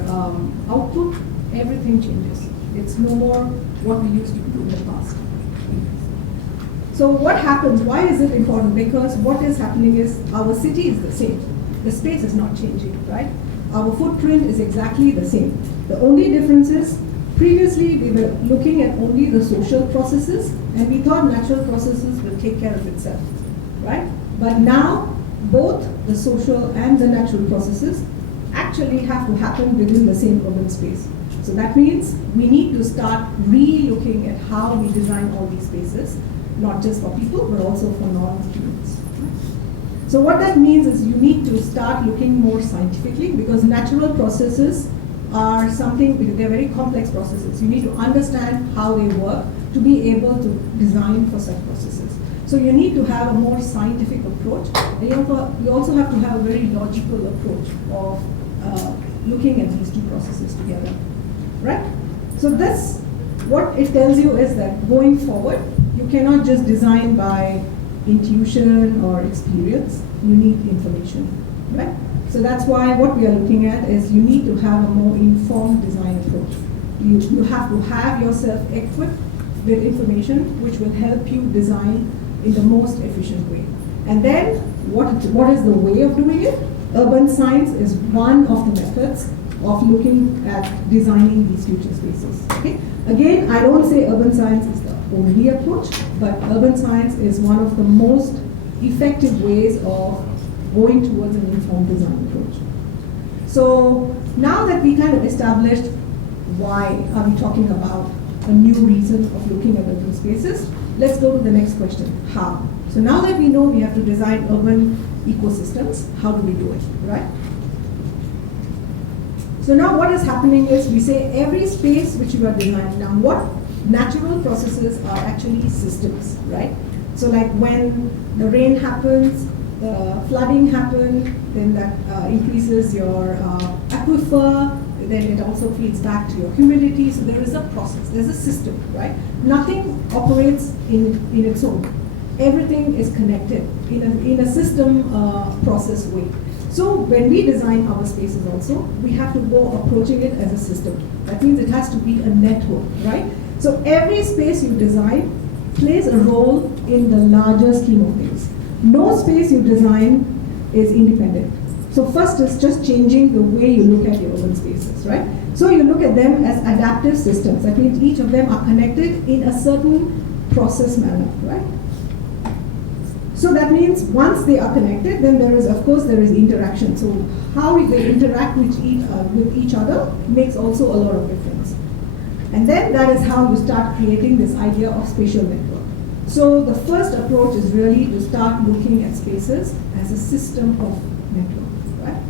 output, everything changes. It's no more what we used to do in the past. So what happens? Why is it important? Because what is happening is our city is the same. The space is not changing, right? Our footprint is exactly the same. The only difference is, previously we were looking at only the social processes and we thought natural processes will take care of itself, right? But now, both the social and the natural processes actually have to happen within the same urban space. So that means we need to start re-looking at how we design all these spaces, not just for people, but also for non-humans. So what that means is you need to start looking more scientifically, because natural processes are something, they're very complex processes. You need to understand how they work to be able to design for such processes. So you need to have a more scientific approach. And you also have to have a very logical approach of looking at these two processes together, right? So this, what it tells you is that going forward, you cannot just design by intuition or experience, you need information, right? So that's why what we are looking at is you need to have a more informed design approach. You have to have yourself equipped with information which will help you design in the most efficient way. And then what is the way of doing it? Urban science is one of the methods of looking at designing these future spaces. Okay? Again, I don't say urban science is the only approach, but urban science is one of the most effective ways of going towards an informed design approach. So now that we kind of established why are we talking about a new reason of looking at urban spaces, let's go to the next question, how? So now that we know we have to design urban ecosystems, how do we do it, right? So now what is happening is we say every space which you are designing, now what natural processes are actually systems, right? So like when the rain happens, the flooding happens, then that increases your aquifer, then it also feeds back to your humidity, so there is a process, there's a system, right? Nothing operates in its own. Everything is connected in a system process way. So when we design our spaces also, we have to go approaching it as a system. That means it has to be a network, right? So every space you design plays a role in the larger scheme of things. No space you design is independent. So first is just changing the way you look at your urban spaces, right? So you look at them as adaptive systems. That means each of them are connected in a certain process manner, right? So that means once they are connected, then there is, of course, there is interaction. So how they interact with each other makes also a lot of difference. And then that is how you start creating this idea of spatial network. So the first approach is really to start looking at spaces as a system of networks, right?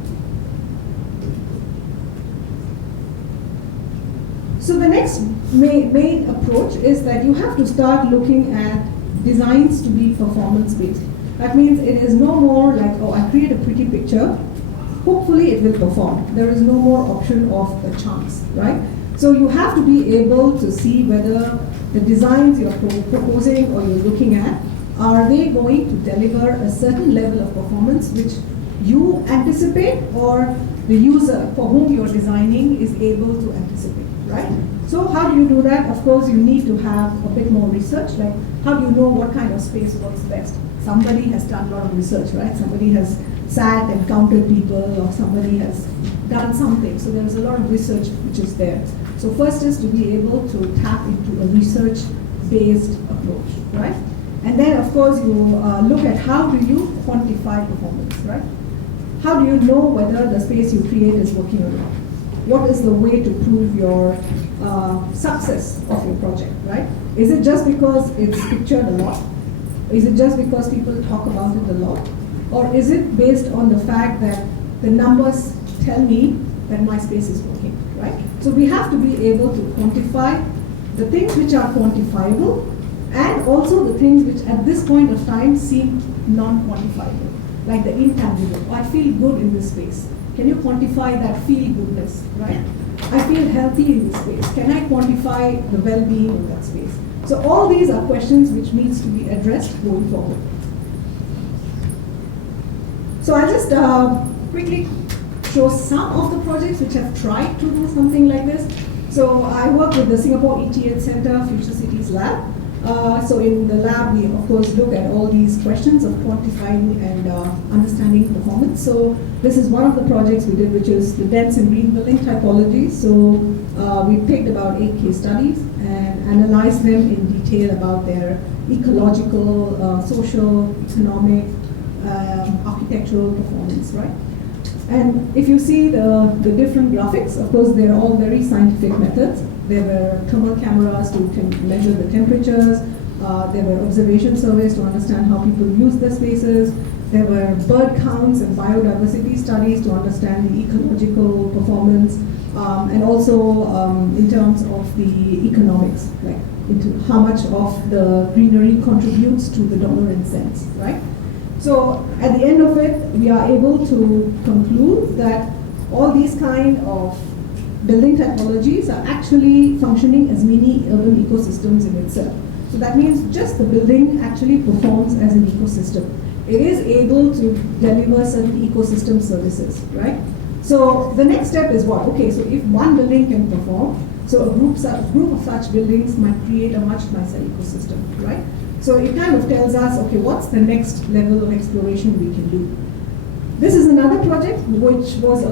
So the next main approach is that you have to start looking at designs to be performance-based. That means it is no more like, oh, I create a pretty picture, hopefully it will perform. There is no more option of a chance, right? So you have to be able to see whether the designs you're proposing or you're looking at, are they going to deliver a certain level of performance which you anticipate or the user for whom you're designing is able to anticipate, right? So how do you do that? Of course, you need to have a bit more research, like how do you know what kind of space works best? Somebody has done a lot of research, right? Somebody has sat and counted people, or somebody has done something. So there's a lot of research which is there. So first is to be able to tap into a research-based approach, right? And then, of course, you look at how do you quantify performance, right? How do you know whether the space you create is working or not? What is the way to prove your success of your project, right? Is it just because it's pictured a lot? Is it just because people talk about it a lot? Or is it based on the fact that the numbers tell me that my space is working, right? So we have to be able to quantify the things which are quantifiable and also the things which at this point of time seem non-quantifiable, like the intangible. Oh, I feel good in this space. Can you quantify that feel-goodness, right? I feel healthy in this space. Can I quantify the well-being in that space? So all these are questions which needs to be addressed going forward. So I'll just quickly show some of the projects which have tried to do something like this. So I work with the Singapore-ETH Center Future Cities Lab. So in the lab, we of course look at all these questions of quantifying and understanding performance. So this is one of the projects we did, which is the dense and green building typology. So we picked about 8 case studies and analyzed them in detail about their ecological, social, economic, architectural performance, right? And if you see the different graphics, of course, they're all very scientific methods. There were thermal cameras to measure the temperatures. There were observation surveys to understand how people use the spaces. There were bird counts and biodiversity studies to understand the ecological performance, and also in terms of the economics, like into how much of the greenery contributes to the dollar and cents, right? So at the end of it, we are able to conclude that all these kind of building typologies are actually functioning as mini urban ecosystems in itself. So that means just the building actually performs as an ecosystem. It is able to deliver certain ecosystem services, right? So the next step is what? Okay, so if one building can perform, so a group of such buildings might create a much nicer ecosystem, right? So it kind of tells us, okay, what's the next level of exploration we can do? This is another project which was,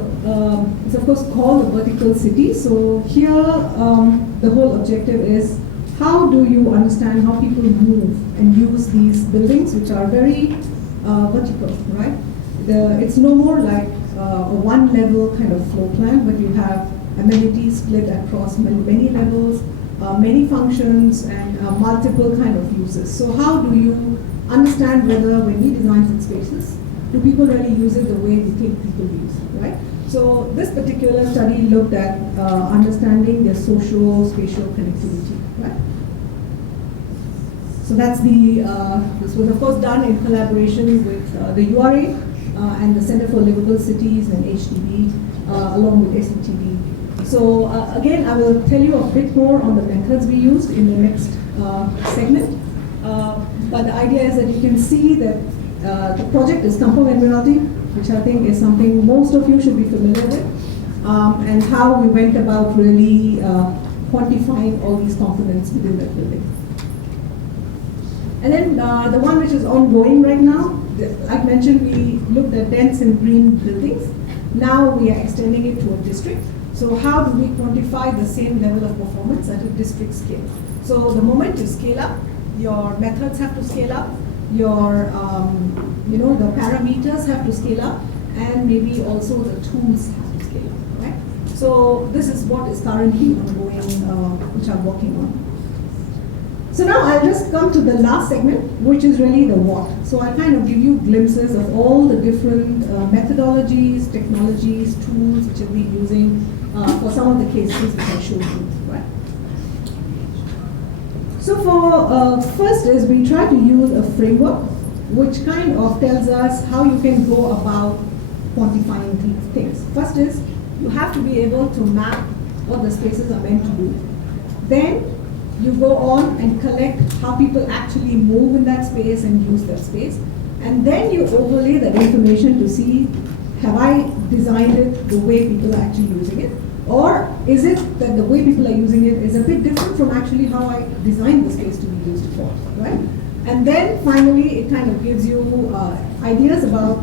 it's of course called a vertical city. So here, the whole objective is how do you understand how people move and use these buildings which are very vertical, right? It's no more like a one level kind of floor plan, but you have amenities split across many levels, many functions and multiple kind of uses. So how do you understand whether when we design such spaces, do people really use it the way we think people use, right? So this particular study looked at understanding their social spatial connectivity, right? So that's this was of course done in collaboration with the URA and the Center for Livable Cities and HDB along with SETB. So again, I will tell you a bit more on the methods we used in the next segment. But the idea is that you can see that the project is Kampung Admiralty, which I think is something most of you should be familiar with, and how we went about really quantifying all these components within that building. And then the one which is ongoing right now, like mentioned, we looked at dense and green buildings. Now we are extending it to a district. So how do we quantify the same level of performance at a district scale? So the moment you scale up, your methods have to scale up, your, the parameters have to scale up, and maybe also the tools have to scale up, right? So this is what is currently ongoing, which I'm working on. So now I'll just come to the last segment, which is really the what. So I'll kind of give you glimpses of all the different methodologies, technologies, tools which I've been using for some of the cases which I showed you, right? So for first is we try to use a framework which kind of tells us how you can go about quantifying these things. First is you have to be able to map what the spaces are meant to do. Then you go on and collect how people actually move in that space and use that space. And then you overlay that information to see, have I designed it the way people are actually using it? Or is it that the way people are using it is a bit different from actually how I designed the space to be used for, right? And then finally, it kind of gives you ideas about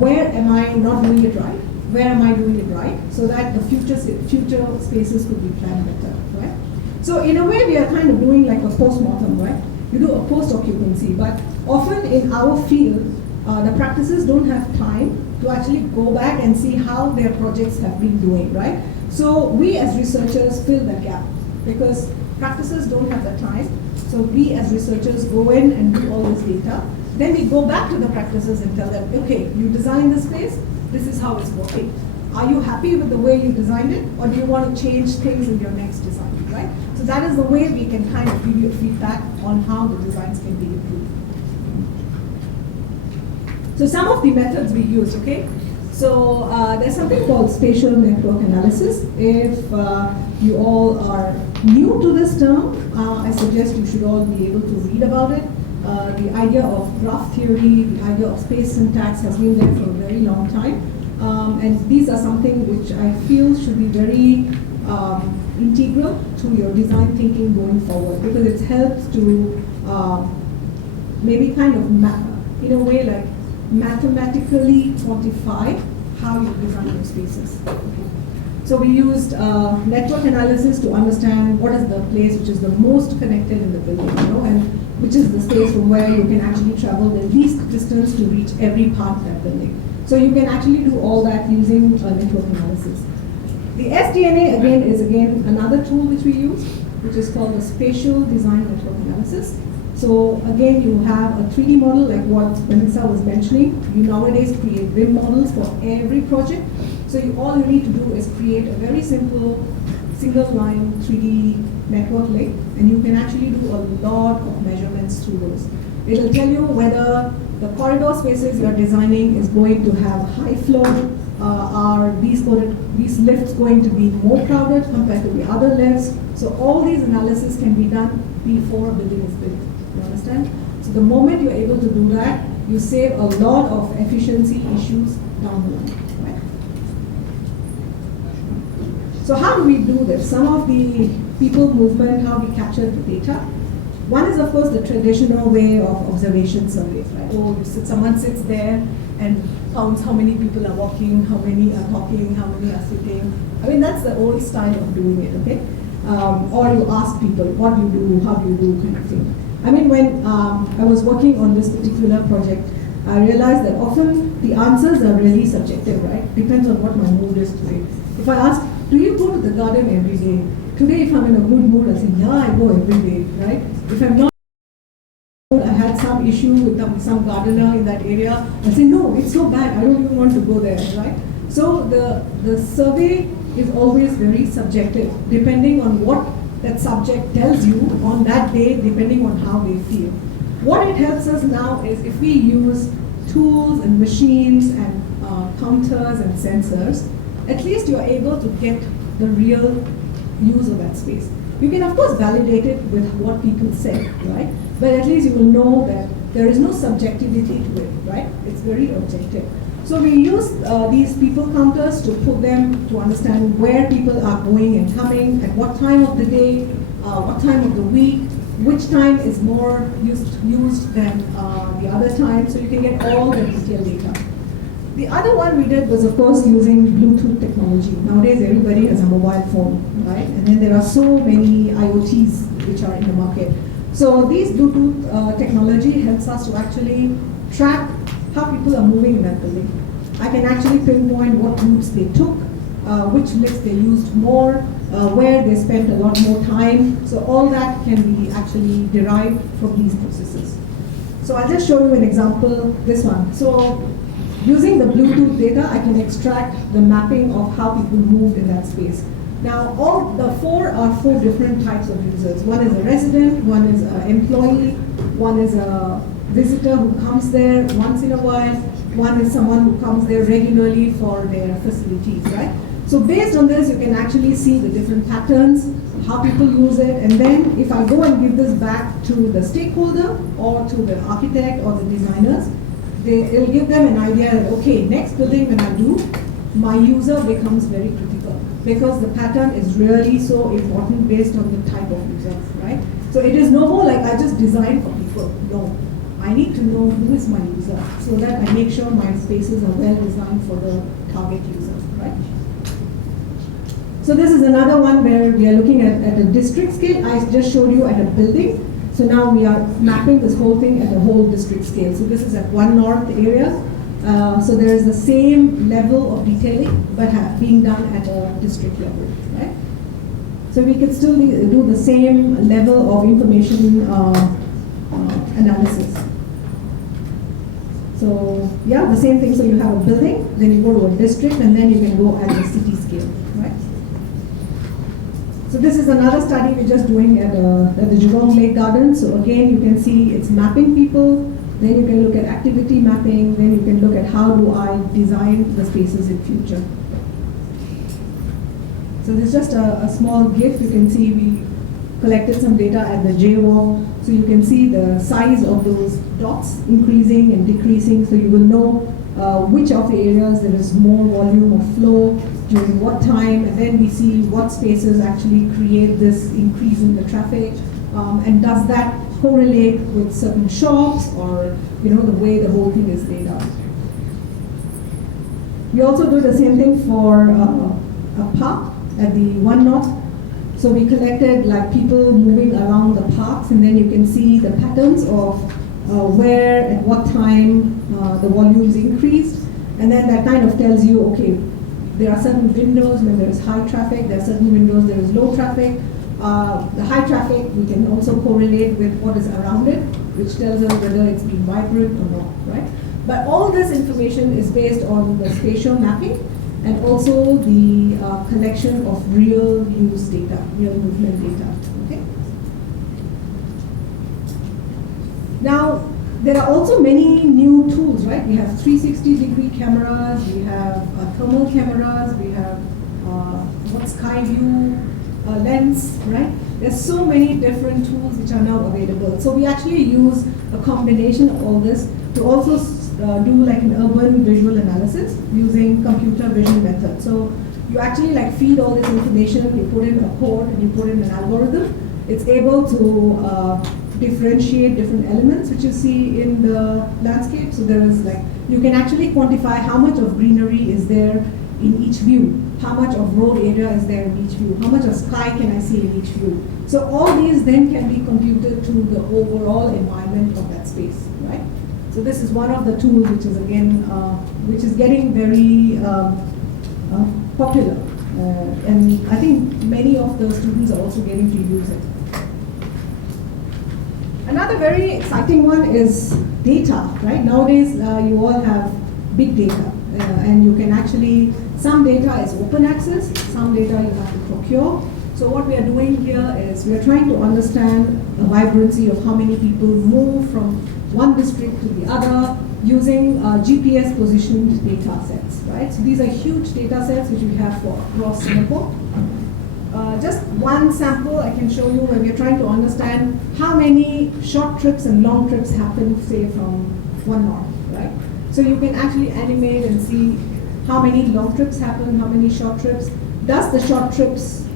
where am I not doing it right, where am I doing it right, so that the future spaces could be planned better, right? So in a way, we are kind of doing like a post-mortem, right? You do a post-occupancy, but often in our field, the practices don't have time to actually go back and see how their projects have been doing, right? So we as researchers fill that gap because practices don't have the time. So we as researchers go in and do all this data. Then we go back to the practices and tell them, okay, you designed the space, this is how it's working. Are you happy with the way you designed it, or do you want to change things in your next design, right? So that is the way we can kind of give you feedback on how the designs can be improved. So some of the methods we use, okay? So there's something called spatial network analysis. If you all are new to this term, I suggest you should all be able to read about it. The idea of graph theory, the idea of space syntax has been there for a very long time. And these are something which I feel should be very integral to your design thinking going forward, because it helps to maybe kind of in a way like mathematically quantify how you design your spaces. Okay. So we used network analysis to understand what is the place which is the most connected in the building, and which is the space from where you can actually travel the least distance to reach every part of that building. So you can actually do all that using network analysis. The SDNA is another tool which we use, which is called the spatial design network analysis. So again, you have a 3D model like what Vanessa was mentioning. You nowadays create BIM models for every project. So all you need to do is create a very simple single line 3D network link, and you can actually do a lot of measurements through those. It will tell you whether the corridor spaces you are designing is going to have high flow. Are these lifts going to be more crowded compared to the other lifts? So all these analysis can be done before a building is built. You understand? So the moment you're able to do that, you save a lot of efficiency issues down the line. Right? So how do we do this? Some of the people movement, how we capture the data. One is, of course, the traditional way of observation surveys, right? Oh, someone sits there and counts how many people are walking, how many are talking, how many are sitting. I mean, that's the old style of doing it, okay? Or you ask people, what do you do, how do you do, kind of thing. I mean, when I was working on this particular project, I realized that often the answers are really subjective, right? Depends on what my mood is today. If I ask, do you go to the garden every day? Today, if I'm in a good mood, I say, yeah, I go every day, right? If I'm not, I had some issue with some gardener in that area, I say, no, it's so bad, I don't even want to go there, right? So the survey is always very subjective, depending on what that subject tells you on that day, depending on how they feel. What it helps us now is if we use tools and machines and counters and sensors, at least you're able to get the real use of that space. You can of course validate it with what people say, right? But at least you will know that there is no subjectivity to it, right? It's very objective. So we use these people counters to put them to understand where people are going and coming, at what time of the day, what time of the week, which time is more used than the other time, so you can get all the detailed data. The other one we did was, of course, using Bluetooth technology. Nowadays, everybody has a mobile phone, right? And then there are so many IoTs which are in the market. So these Bluetooth technology helps us to actually track how people are moving in that building. I can actually pinpoint what routes they took, which lifts they used more, where they spent a lot more time. So all that can be actually derived from these processes. So I'll just show you an example, this one. So using the Bluetooth data, I can extract the mapping of how people moved in that space. Now, all the four are four different types of users. One is a resident, one is an employee, one is a visitor who comes there once in a while, one is someone who comes there regularly for their facilities, right? So based on this, you can actually see the different patterns, how people use it, and then if I go and give this back to the stakeholder or to the architect or the designers, it'll give them an idea that, okay, next building when I do, my user becomes very critical because the pattern is really so important based on the type of user, right? So it is no more like I just design for people. No, I need to know who is my user so that I make sure my spaces are well designed for the target user, right? So this is another one where we are looking at a district scale. I just showed you at a building. So now we are mapping this whole thing at a whole district scale. So this is at One North area. So there is the same level of detailing, but being done at a district level, right? So we can still do the same level of information analysis. So yeah, the same thing. So you have a building, then you go to a district, and then you can go at the city scale, right? So this is another study we're just doing at the Jurong Lake Garden. So again, you can see it's mapping people. Then you can look at activity mapping. Then you can look at how do I design the spaces in future. So this is just a small GIF. You can see we collected some data at the J-Walk. So you can see the size of those dots increasing and decreasing. So you will know which of the areas there is more volume of flow, during what time, and then we see what spaces actually create this increase in the traffic, and does that correlate with certain shops or the way the whole thing is laid out. We also do the same thing for a park at the One North. So we collected like people moving around the parks, and then you can see the patterns of where at what time the volumes increased, and then that kind of tells you, okay, there are certain windows when there is high traffic, there are certain windows there is low traffic. The high traffic we can also correlate with what is around it, which tells us whether it's been vibrant or not, right? But all this information is based on the spatial mapping and also the collection of real use data, real movement data, okay? There are also many new tools, right? We have 360-degree cameras, we have thermal cameras, we have sky view lens, right? There's so many different tools which are now available. So we actually use a combination of all this to also do like an urban visual analysis using computer vision method. So you actually like feed all this information, you put in a code, and you put in an algorithm. It's able to differentiate different elements which you see in the landscape. So there is like, you can actually quantify how much of greenery is there in each view, how much of road area is there in each view, how much of sky can I see in each view. So all these then can be computed to the overall environment of that space, right? So this is one of the tools which is again, which is getting very popular. And I think many of the students are also getting to use it. Another very exciting one is data, right? Nowadays, you all have big data, and you can actually, some data is open access, some data you have to procure. So what we are doing here is we are trying to understand the vibrancy of how many people move from one district to the other using GPS positioned data sets, right? So these are huge data sets which we have for across Singapore. Just one sample I can show you when we're trying to understand how many short trips and long trips happen, say, from One North, right? So you can actually animate and see how many long trips happen, how many short trips. Does the short trips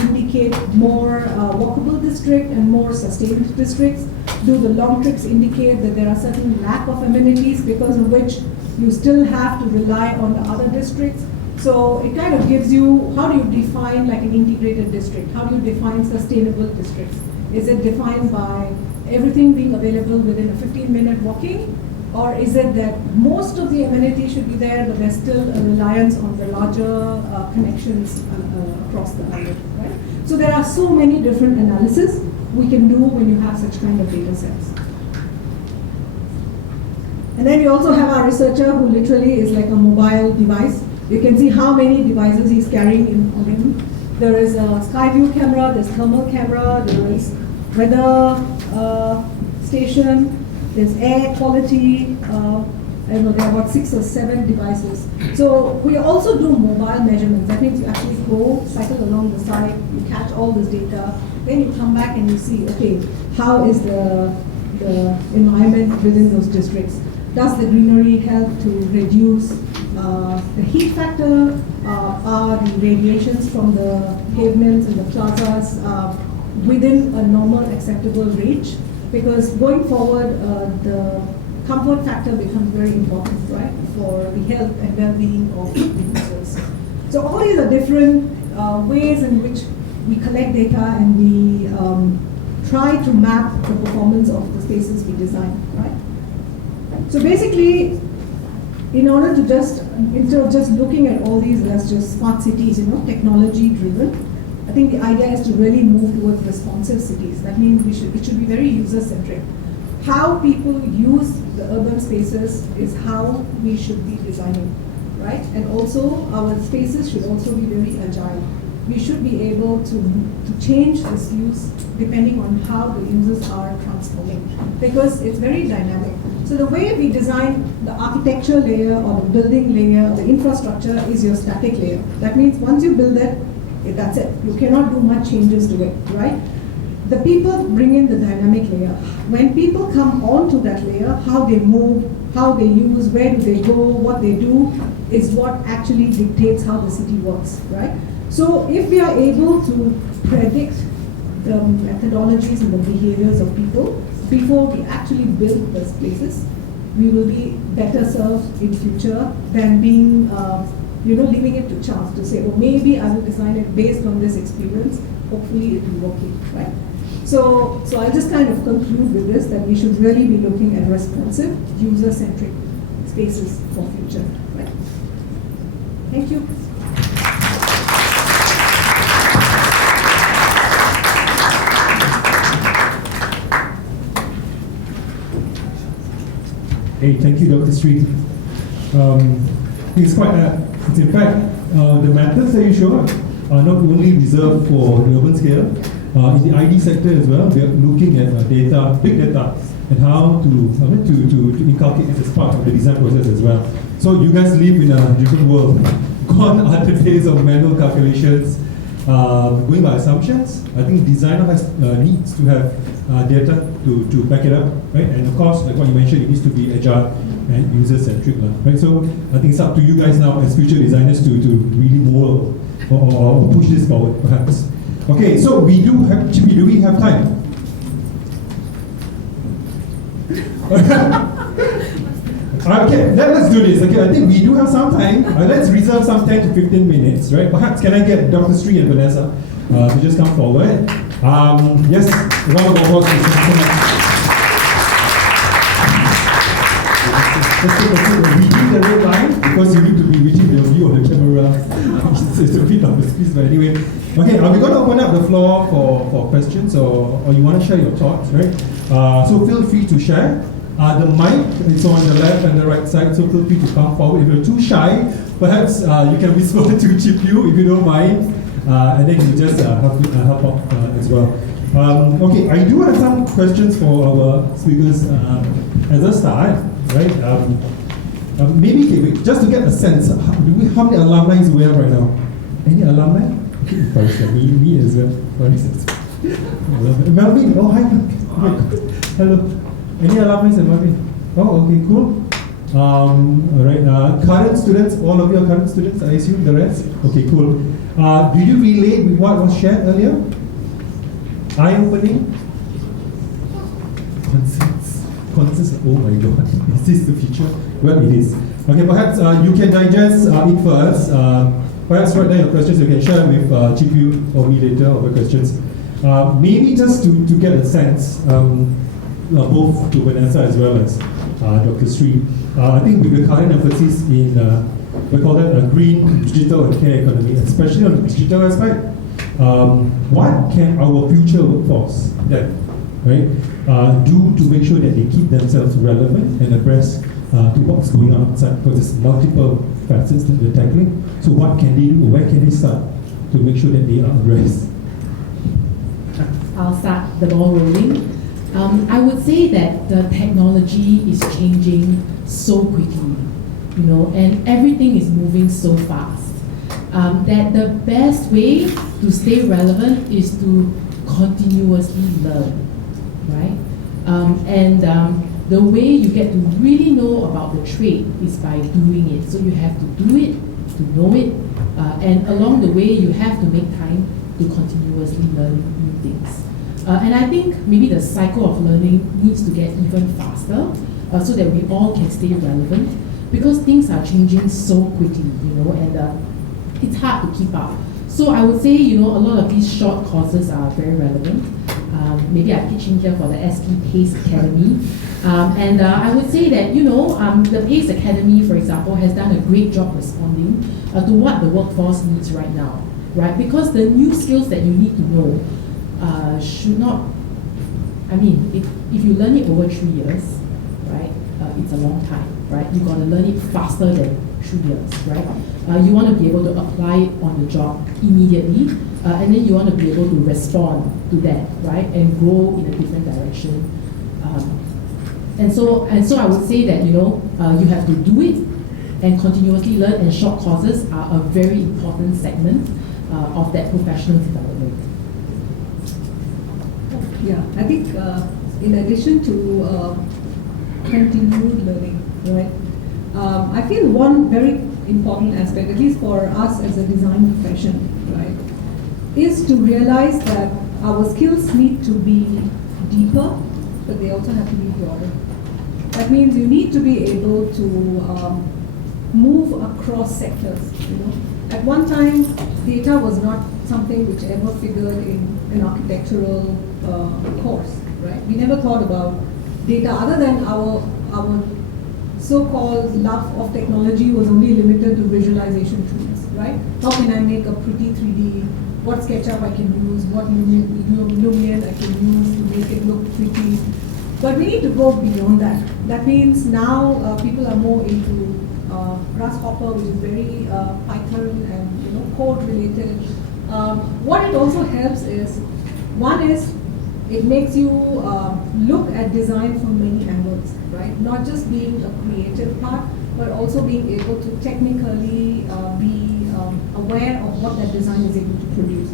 indicate more walkable district and more sustained districts? Do the long trips indicate that there are certain lack of amenities because of which you still have to rely on the other districts? So it kind of gives you, how do you define like an integrated district? How do you define sustainable districts? Is it defined by everything being available within a 15-minute walking? Or is it that most of the amenities should be there, but there's still a reliance on the larger connections across the island, right? So there are so many different analyses we can do when you have such kind of data sets. And then you also have our researcher who literally is like a mobile device. You can see how many devices he's carrying on him. There is a sky view camera, there's thermal camera, there is weather station, there's air quality, I don't know, there are about 6 or 7 devices. So we also do mobile measurements. That means you actually go, cycle along the side, you catch all this data, then you come back and you see, okay, how is the environment within those districts? Does the greenery help to reduce the heat factor? Are the radiations from the pavements and the plazas within a normal acceptable range? Because going forward, the comfort factor becomes very important, right, for the health and well-being of the users. So all these are different ways in which we collect data and we try to map the performance of the spaces we design, right? So basically, in order to instead of just looking at all these as just smart cities, technology driven, I think the idea is to really move towards responsive cities. That means it should be very user-centric. How people use the urban spaces is how we should be designing, right? And also, our spaces should also be very agile. We should be able to change this use depending on how the users are transforming, because it's very dynamic. So the way we design the architecture layer or the building layer, the infrastructure is your static layer. That means once you build it, that's it. You cannot do much changes to it, right? The people bring in the dynamic layer. When people come onto that layer, how they move, how they use, where do they go, what they do, is what actually dictates how the city works, right? So if we are able to predict the methodologies and the behaviors of people before we actually build those places, we will be better served in future than being leaving it to chance to say, oh, maybe I will design it based on this experience, hopefully it will work, right? So I'll just kind of conclude with this, that we should really be looking at responsive, user-centric spaces for future, right? Thank you. Hey, thank you, Dr. Sri. It's quite apt. In fact, the methods that you showed are not only reserved for the urban scale. In the ID sector as well, we are looking at data, big data, and how to inculcate it as part of the design process as well. So you guys live in a different world. Gone are the days of manual calculations, going by assumptions. I think designer needs to have data to back it up, right? And of course, like what you mentioned, it needs to be agile and user-centric, right? So I think it's up to you guys now as future designers to really mold or push this forward, perhaps. Okay, so do we have time? Okay, let's do this. Okay, I think we do have some time. Let's reserve some 10 to 15 minutes, right? Perhaps can I get Dr. Sri and Vanessa to just come forward? Yes, round of applause. We need the red line because you need to be within the view of the camera. It's a bit of a squeeze, but anyway. Okay, we're going to open up the floor for questions or you want to share your thoughts, right? So feel free to share. The mic is on the left and the right side, so feel free to come forward. If you're too shy, perhaps you can whisper to Chip you if you don't mind, and then you just help out as well. Okay, I do have some questions for our speakers as a start, right? Maybe just to get a sense, how many alumni do we have right now? Any alumni? Me as well. Melvin, oh hi. Hello. Any alumni in Melvin? Oh, okay, cool. All right. Current students, all of you are current students, I assume. The rest? Okay, cool. Do you relate with what was shared earlier? Eye-opening? Consensus. Oh my God, is this the future? Well, it is. Okay, perhaps you can digest it first. Perhaps write down your questions. You can share with Chipu or me later, or the questions. Maybe just to get a sense, both to Vanessa as well as Dr. Sri, I think with the current emphasis in, we call that a green, digital and care economy, especially on the digital aspect, what can our future workforce then, right, do to make sure that they keep themselves relevant and abreast to what's going on outside, because there's multiple facets that they're tackling. So what can they do, where can they start to make sure that they are abreast? I'll start the ball rolling. I would say that the technology is changing so quickly, and everything is moving so fast, that the best way to stay relevant is to continuously learn, right? The way you get to really know about the trade is by doing it. So you have to do it, to know it, and along the way you have to make time to continuously learn new things. And I think maybe the cycle of learning needs to get even faster, so that we all can stay relevant, because things are changing so quickly, and it's hard to keep up. So I would say, a lot of these short courses are very relevant. Maybe I teach in here for the SP PACE Academy. And I would say that, the PACE Academy, for example, has done a great job responding to what the workforce needs right now, right? Because the new skills that you need to know should not, if you learn it over 3 years, right, it's a long time, right? You've got to learn it faster than 3 years, right? You want to be able to apply it on the job immediately, and then you want to be able to respond to that, right, and grow in a different direction. And so I would say that, you have to do it and continuously learn, and short courses are a very important segment of that professional development. Yeah, I think in addition to continued learning, right, I feel one very important aspect, at least for us as a design profession, right, is to realize that our skills need to be deeper, but they also have to be broader. That means you need to be able to move across sectors. At one time, data was not something which ever figured in an architectural course, right? We never thought about data other than our so-called love of technology was only limited to visualization tools, right? How can I make a pretty 3D? What SketchUp I can use? What Lumion I can use to make it look pretty? But we need to go beyond that. That means now people are more into Grasshopper, which is very Python and code related. What it also helps is, one is it makes you look at design from many angles, right? Not just being a creative part, but also being able to technically be aware of what that design is able to produce.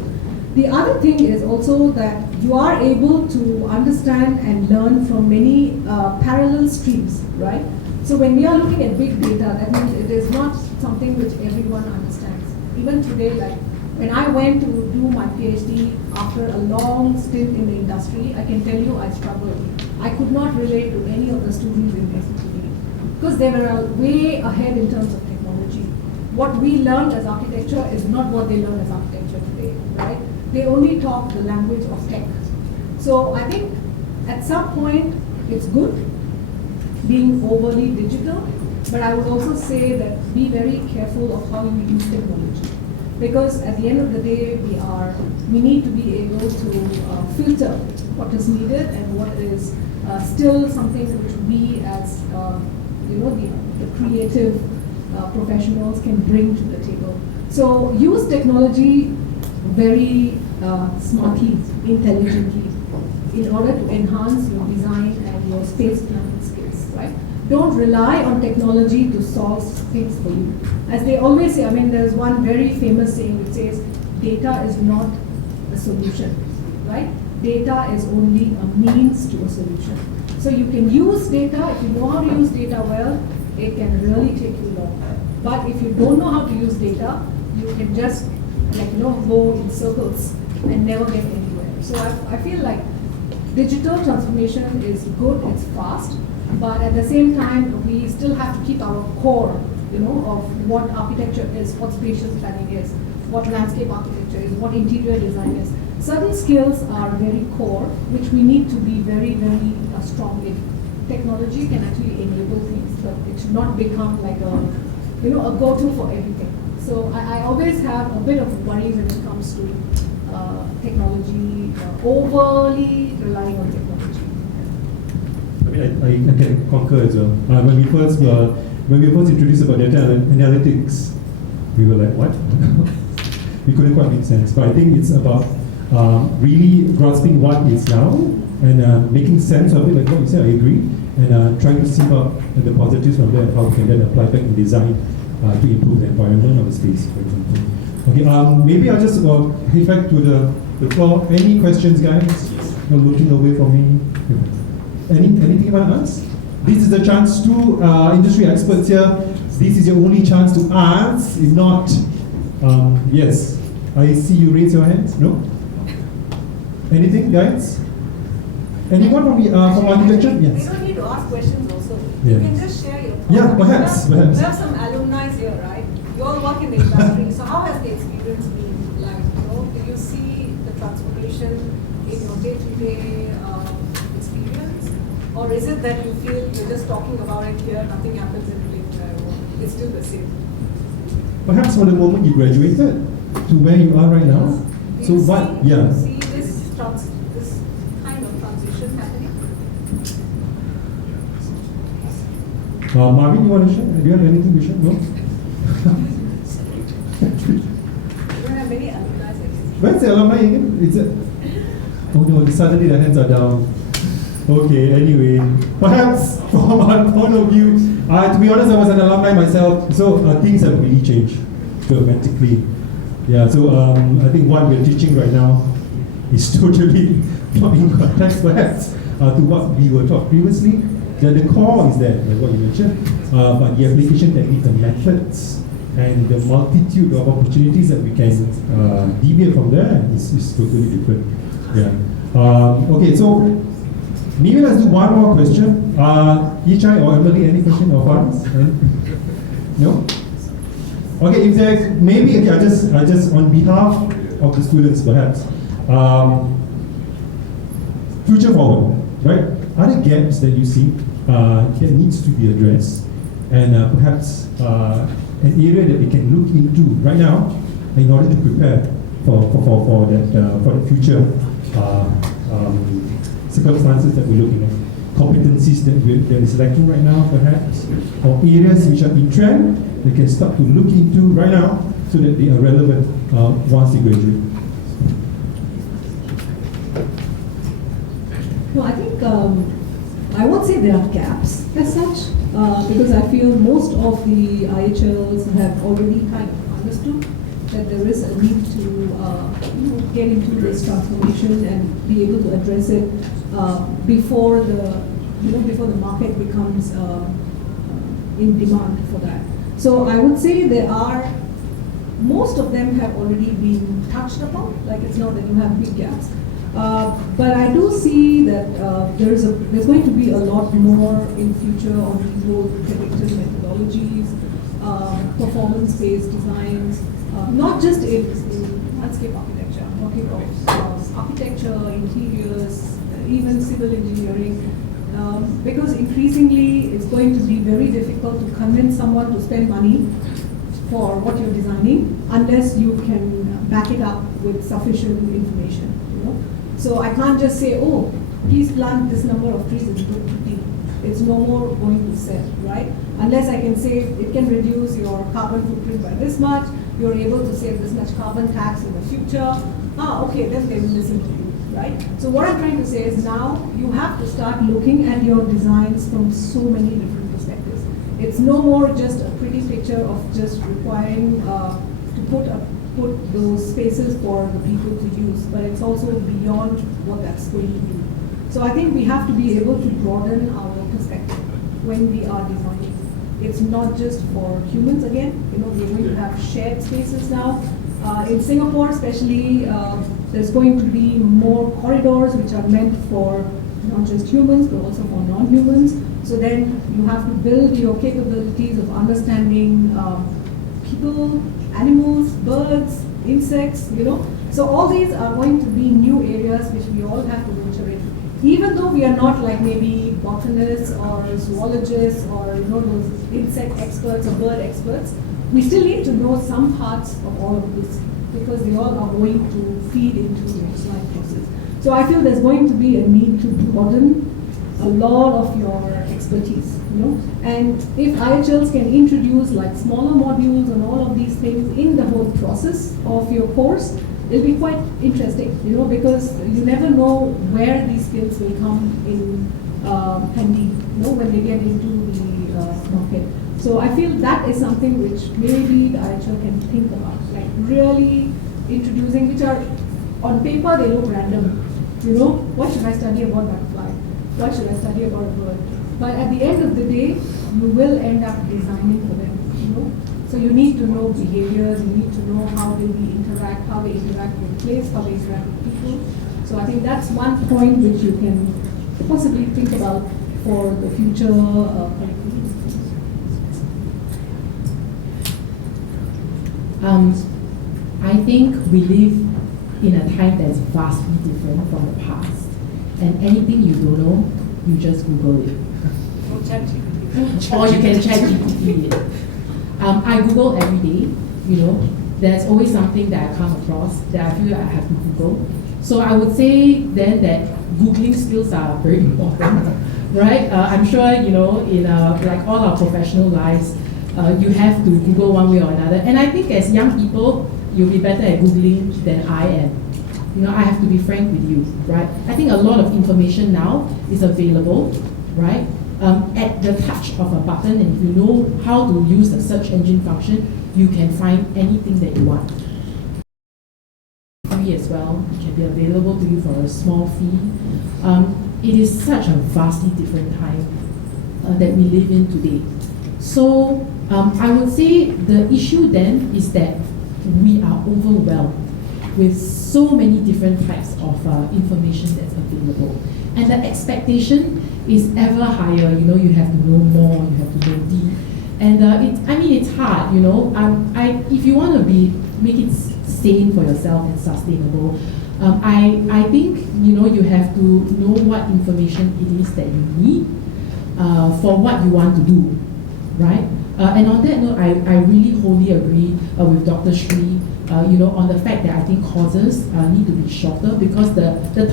The other thing is also that you are able to understand and learn from many parallel streams, right? So when we are looking at big data, that means it is not something which everyone understands. Even today, like when I went to do my PhD after a long stint in the industry, I can tell you I struggled. I could not relate to any of the students in SILA because they were way ahead in terms of technology. What we learned as architecture is not what they learn as architecture today, right? They only talk the language of tech. So I think at some point it's good being overly digital, but I would also say that be very careful of how you use technology. Because at the end of the day, we need to be able to filter what is needed and what is still something which we as the creative professionals can bring to the table. So use technology very smartly, intelligently, in order to enhance your design and your space planning skills, right? Don't rely on technology to solve things for you. As they always say, there's one very famous saying which says, data is not a solution, right? Data is only a means to a solution. So you can use data, if you know how to use data well, it can really take you long. But if you don't know how to use data, you can just go in circles and never get anywhere. So I feel like digital transformation is good, it's fast, but at the same time, we still have to keep our core, of what architecture is, what spatial planning is, what landscape architecture is, what interior design is. certain skills are very core, which we need to be very, very strong in. Technology can actually enable things, but it should not become like a go-to for everything. So I always have a bit of worry when it comes to technology, overly relying on technology. I mean, I can concur as well. When we were first introduced about data analytics, we were like, what? We couldn't quite make sense. But I think it's about really grasping what is now and making sense of it, like what you said, I agree, and trying to see out the positives from there and how we can then apply back in design to improve the environment or the space, for example. Okay, maybe I'll just head back to the floor. Any questions, guys? You're looking away from me. Anything you want to ask? This is the chance to industry experts here. This is your only chance to ask. If not, yes. I see you raise your hands. No? Anything, guys? Anyone from architecture? Yes. We don't need to ask questions also. Yeah. You can just share your thoughts. Yeah, perhaps. We have some alumni here, right? You all work in the industry. So how has the experience been like? Do you see the transformation in your day-to-day experience? Or is it that you feel you're just talking about it here, nothing happens in the it's still the same? Perhaps from the moment you graduated to where you are right now. Do So you what? see, Yeah. Do you see this kind of transition happening? Marvin, you want to share? Do you have anything to share? No? You don't have many alumni, I guess. Where's the alumni again? It's oh no, suddenly the hands are down. Okay, anyway, perhaps from our point of view, to be honest, I was an alumni myself, so things have really changed dramatically. Yeah, so I think what we're teaching right now is totally not in context, perhaps, to what we were taught previously. The core is there, like what you mentioned, but the application techniques, the methods, and the multitude of opportunities that we can deviate from there is totally different. Yeah. Okay, so maybe let's do one more question. Yichai or Emily, any question or Faris? No? Okay, if there maybe okay, I just on behalf of the students perhaps, future forward, right? Are there gaps that you see that needs to be addressed, and perhaps an area that we can look into right now in order to prepare for the future circumstances that we're looking at, competencies that we're selecting right now, perhaps, or areas which are in trend they can start to look into right now so that they are relevant once they graduate. No, I think I won't say there are gaps as such, because I feel most of the IHLs have already kind of understood that there is a need to get into this transformation and be able to address it before the market becomes in demand for that. So I would say most of them have already been touched upon. Like, it's not that you have big gaps. But I do see that there's going to be a lot more in future on these whole predictive methodologies, performance-based designs, not just in landscape architecture. I'm talking of architecture, interiors, even civil engineering. Because increasingly it's going to be very difficult to convince someone to spend money for what you're designing unless you can back it up with sufficient information. So I can't just say, oh, please plant this number of trees in 2050. It's no more going to sell, right? Unless I can say it can reduce your carbon footprint by this much, you're able to save this much carbon tax in the future. Okay, then they will listen to you, right? So what I'm trying to say is now you have to start looking at your designs from so many different perspectives. It's no more just a pretty picture of just requiring to put those spaces for the people to use, but it's also beyond what that's going to be. So I think we have to be able to broaden our perspective when we are designing. It's not just for humans again. We're going to have shared spaces now. In Singapore especially, there's going to be more corridors which are meant for not just humans but also for non-humans. So then you have to build your capabilities of understanding people, animals, birds, insects, So all these are going to be new areas which we all have to venture in. Even though we are not like maybe botanists or zoologists or those insect experts or bird experts, we still need to know some parts of all of this because they all are going to feed into the life process. So I feel there's going to be a need to broaden a lot of your expertise, And if IHLs can introduce like smaller modules and all of these things in the whole process of your course, it'll be quite interesting, because you never know where these skills will come in handy, when they get into the market. So I feel that is something which maybe the IHL can think about, like really introducing, which are on paper they look random. What should I study about butterfly? What should I study about a bird? But at the end of the day, you will end up designing for them, So you need to know behaviors, you need to know how they interact, with place, how they interact with people. So I think that's one point which you can possibly think about for the future curriculum. I think we live in a time that's vastly different from the past. And anything you don't know, you just Google it. Or you can chat GPT it. I Google every day, There's always something that I come across that I feel I have to Google. So I would say then that Googling skills are very important, right? I'm sure, in like all our professional lives, you have to Google one way or another. And I think as young people, you'll be better at Googling than I am. I have to be frank with you, right? I think a lot of information now is available, right? At the touch of a button, and if you know how to use the search engine function, you can find anything that you want. Free as well, it can be available to you for a small fee. It is such a vastly different time that we live in today. So I would say the issue then is that we are overwhelmed with so many different types of information that's available. And the expectation is ever higher, you have to know more, you have to know deep. And it's hard, if you want to make it sane for yourself and sustainable, I think, you have to know what information it is that you need for what you want to do, right? And on that note, I really wholly agree with Dr. Sri, on the fact that I think courses need to be shorter because the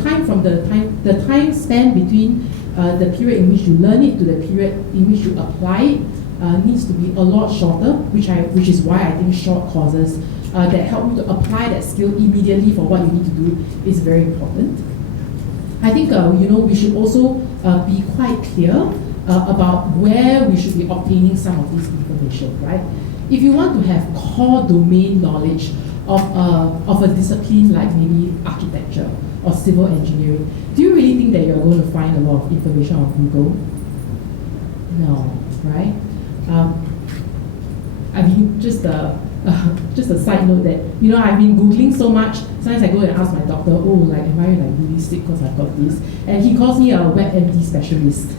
time span between the period in which you learn it to the period in which you apply it needs to be a lot shorter, which is why I think short courses that help you to apply that skill immediately for what you need to do is very important. I think we should also be quite clear about where we should be obtaining some of this information, right? If you want to have core domain knowledge of a discipline like maybe architecture or civil engineering, do you really think that you're going to find a lot of information on Google? No, right? Just a side note that, I've been Googling so much, sometimes I go and ask my doctor, am I really sick because I've got this? And he calls me a WebMD specialist.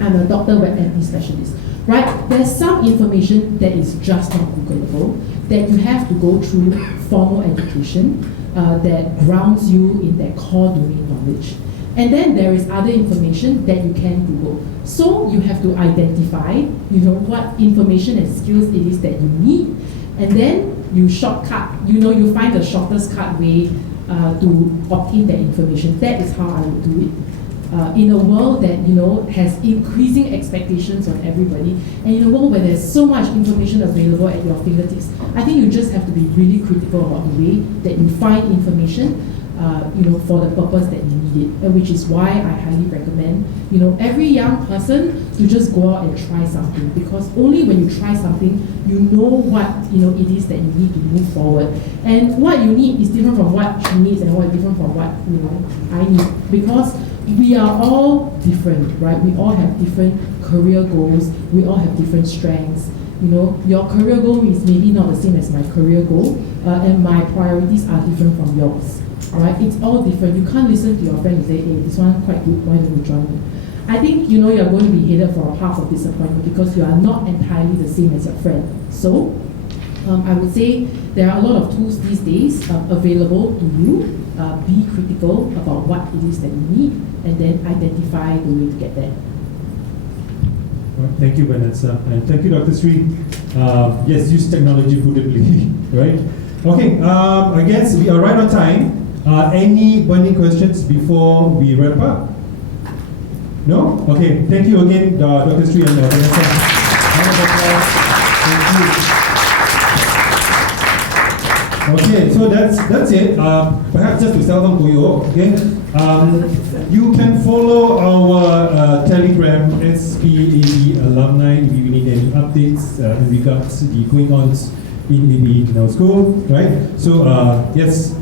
I'm a doctor WebMD specialist, right? There's some information that is just not Googleable, that you have to go through formal education that grounds you in that core domain knowledge. And then there is other information that you can Google. So you have to identify, what information and skills it is that you need, and then you shortcut, you find the shortest cut way to obtain that information. That is how I would do it. In a world that has increasing expectations on everybody, and in a world where there's so much information available at your fingertips, I think you just have to be really critical about the way that you find information, for the purpose that you need it, and which is why I highly recommend, every young person to just go out and try something, because only when you try something, you know what it is that you need to move forward, and what you need is different from what she needs, and what is different from what I need, because we are all different, right? We all have different career goals. We all have different strengths. Your career goal is maybe not the same as my career goal, and my priorities are different from yours. All right, it's all different. You can't listen to your friend and say, "Hey, this one quite good. Why don't you join me?" I think you're going to be headed for a path of disappointment because you are not entirely the same as your friend. So, I would say there are a lot of tools these days available to you. Be critical about what it is that you need, and then identify the way to get there. Right, thank you, Vanessa, and thank you, Dr. Sri. Yes, use technology prudently, right? Okay, I guess we are right on time. Any burning questions before we wrap up? No? Okay, thank you again, Dr. Sri and Vanessa. Round of applause. Thank you. Okay, so that's it. Perhaps just to sell some koyo, okay? You can follow our Telegram, SPAB alumni, if you need any updates in regards to the going-ons in our school, right? So, yes,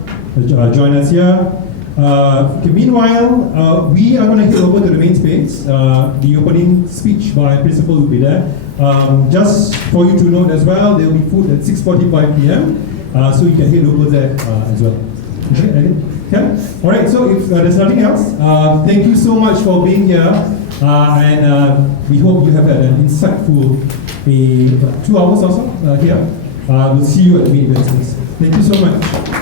join us here. Okay, meanwhile, we are going to head over to the main space. The opening speech by principal will be there. Just for you to note as well, there will be food at 6:45 p.m. So you can head over there as well. Okay? All right, so if there's nothing else, thank you so much for being here. And we hope you have had an insightful 2 hours or so here. We'll see you at the main event space. Thank you so much.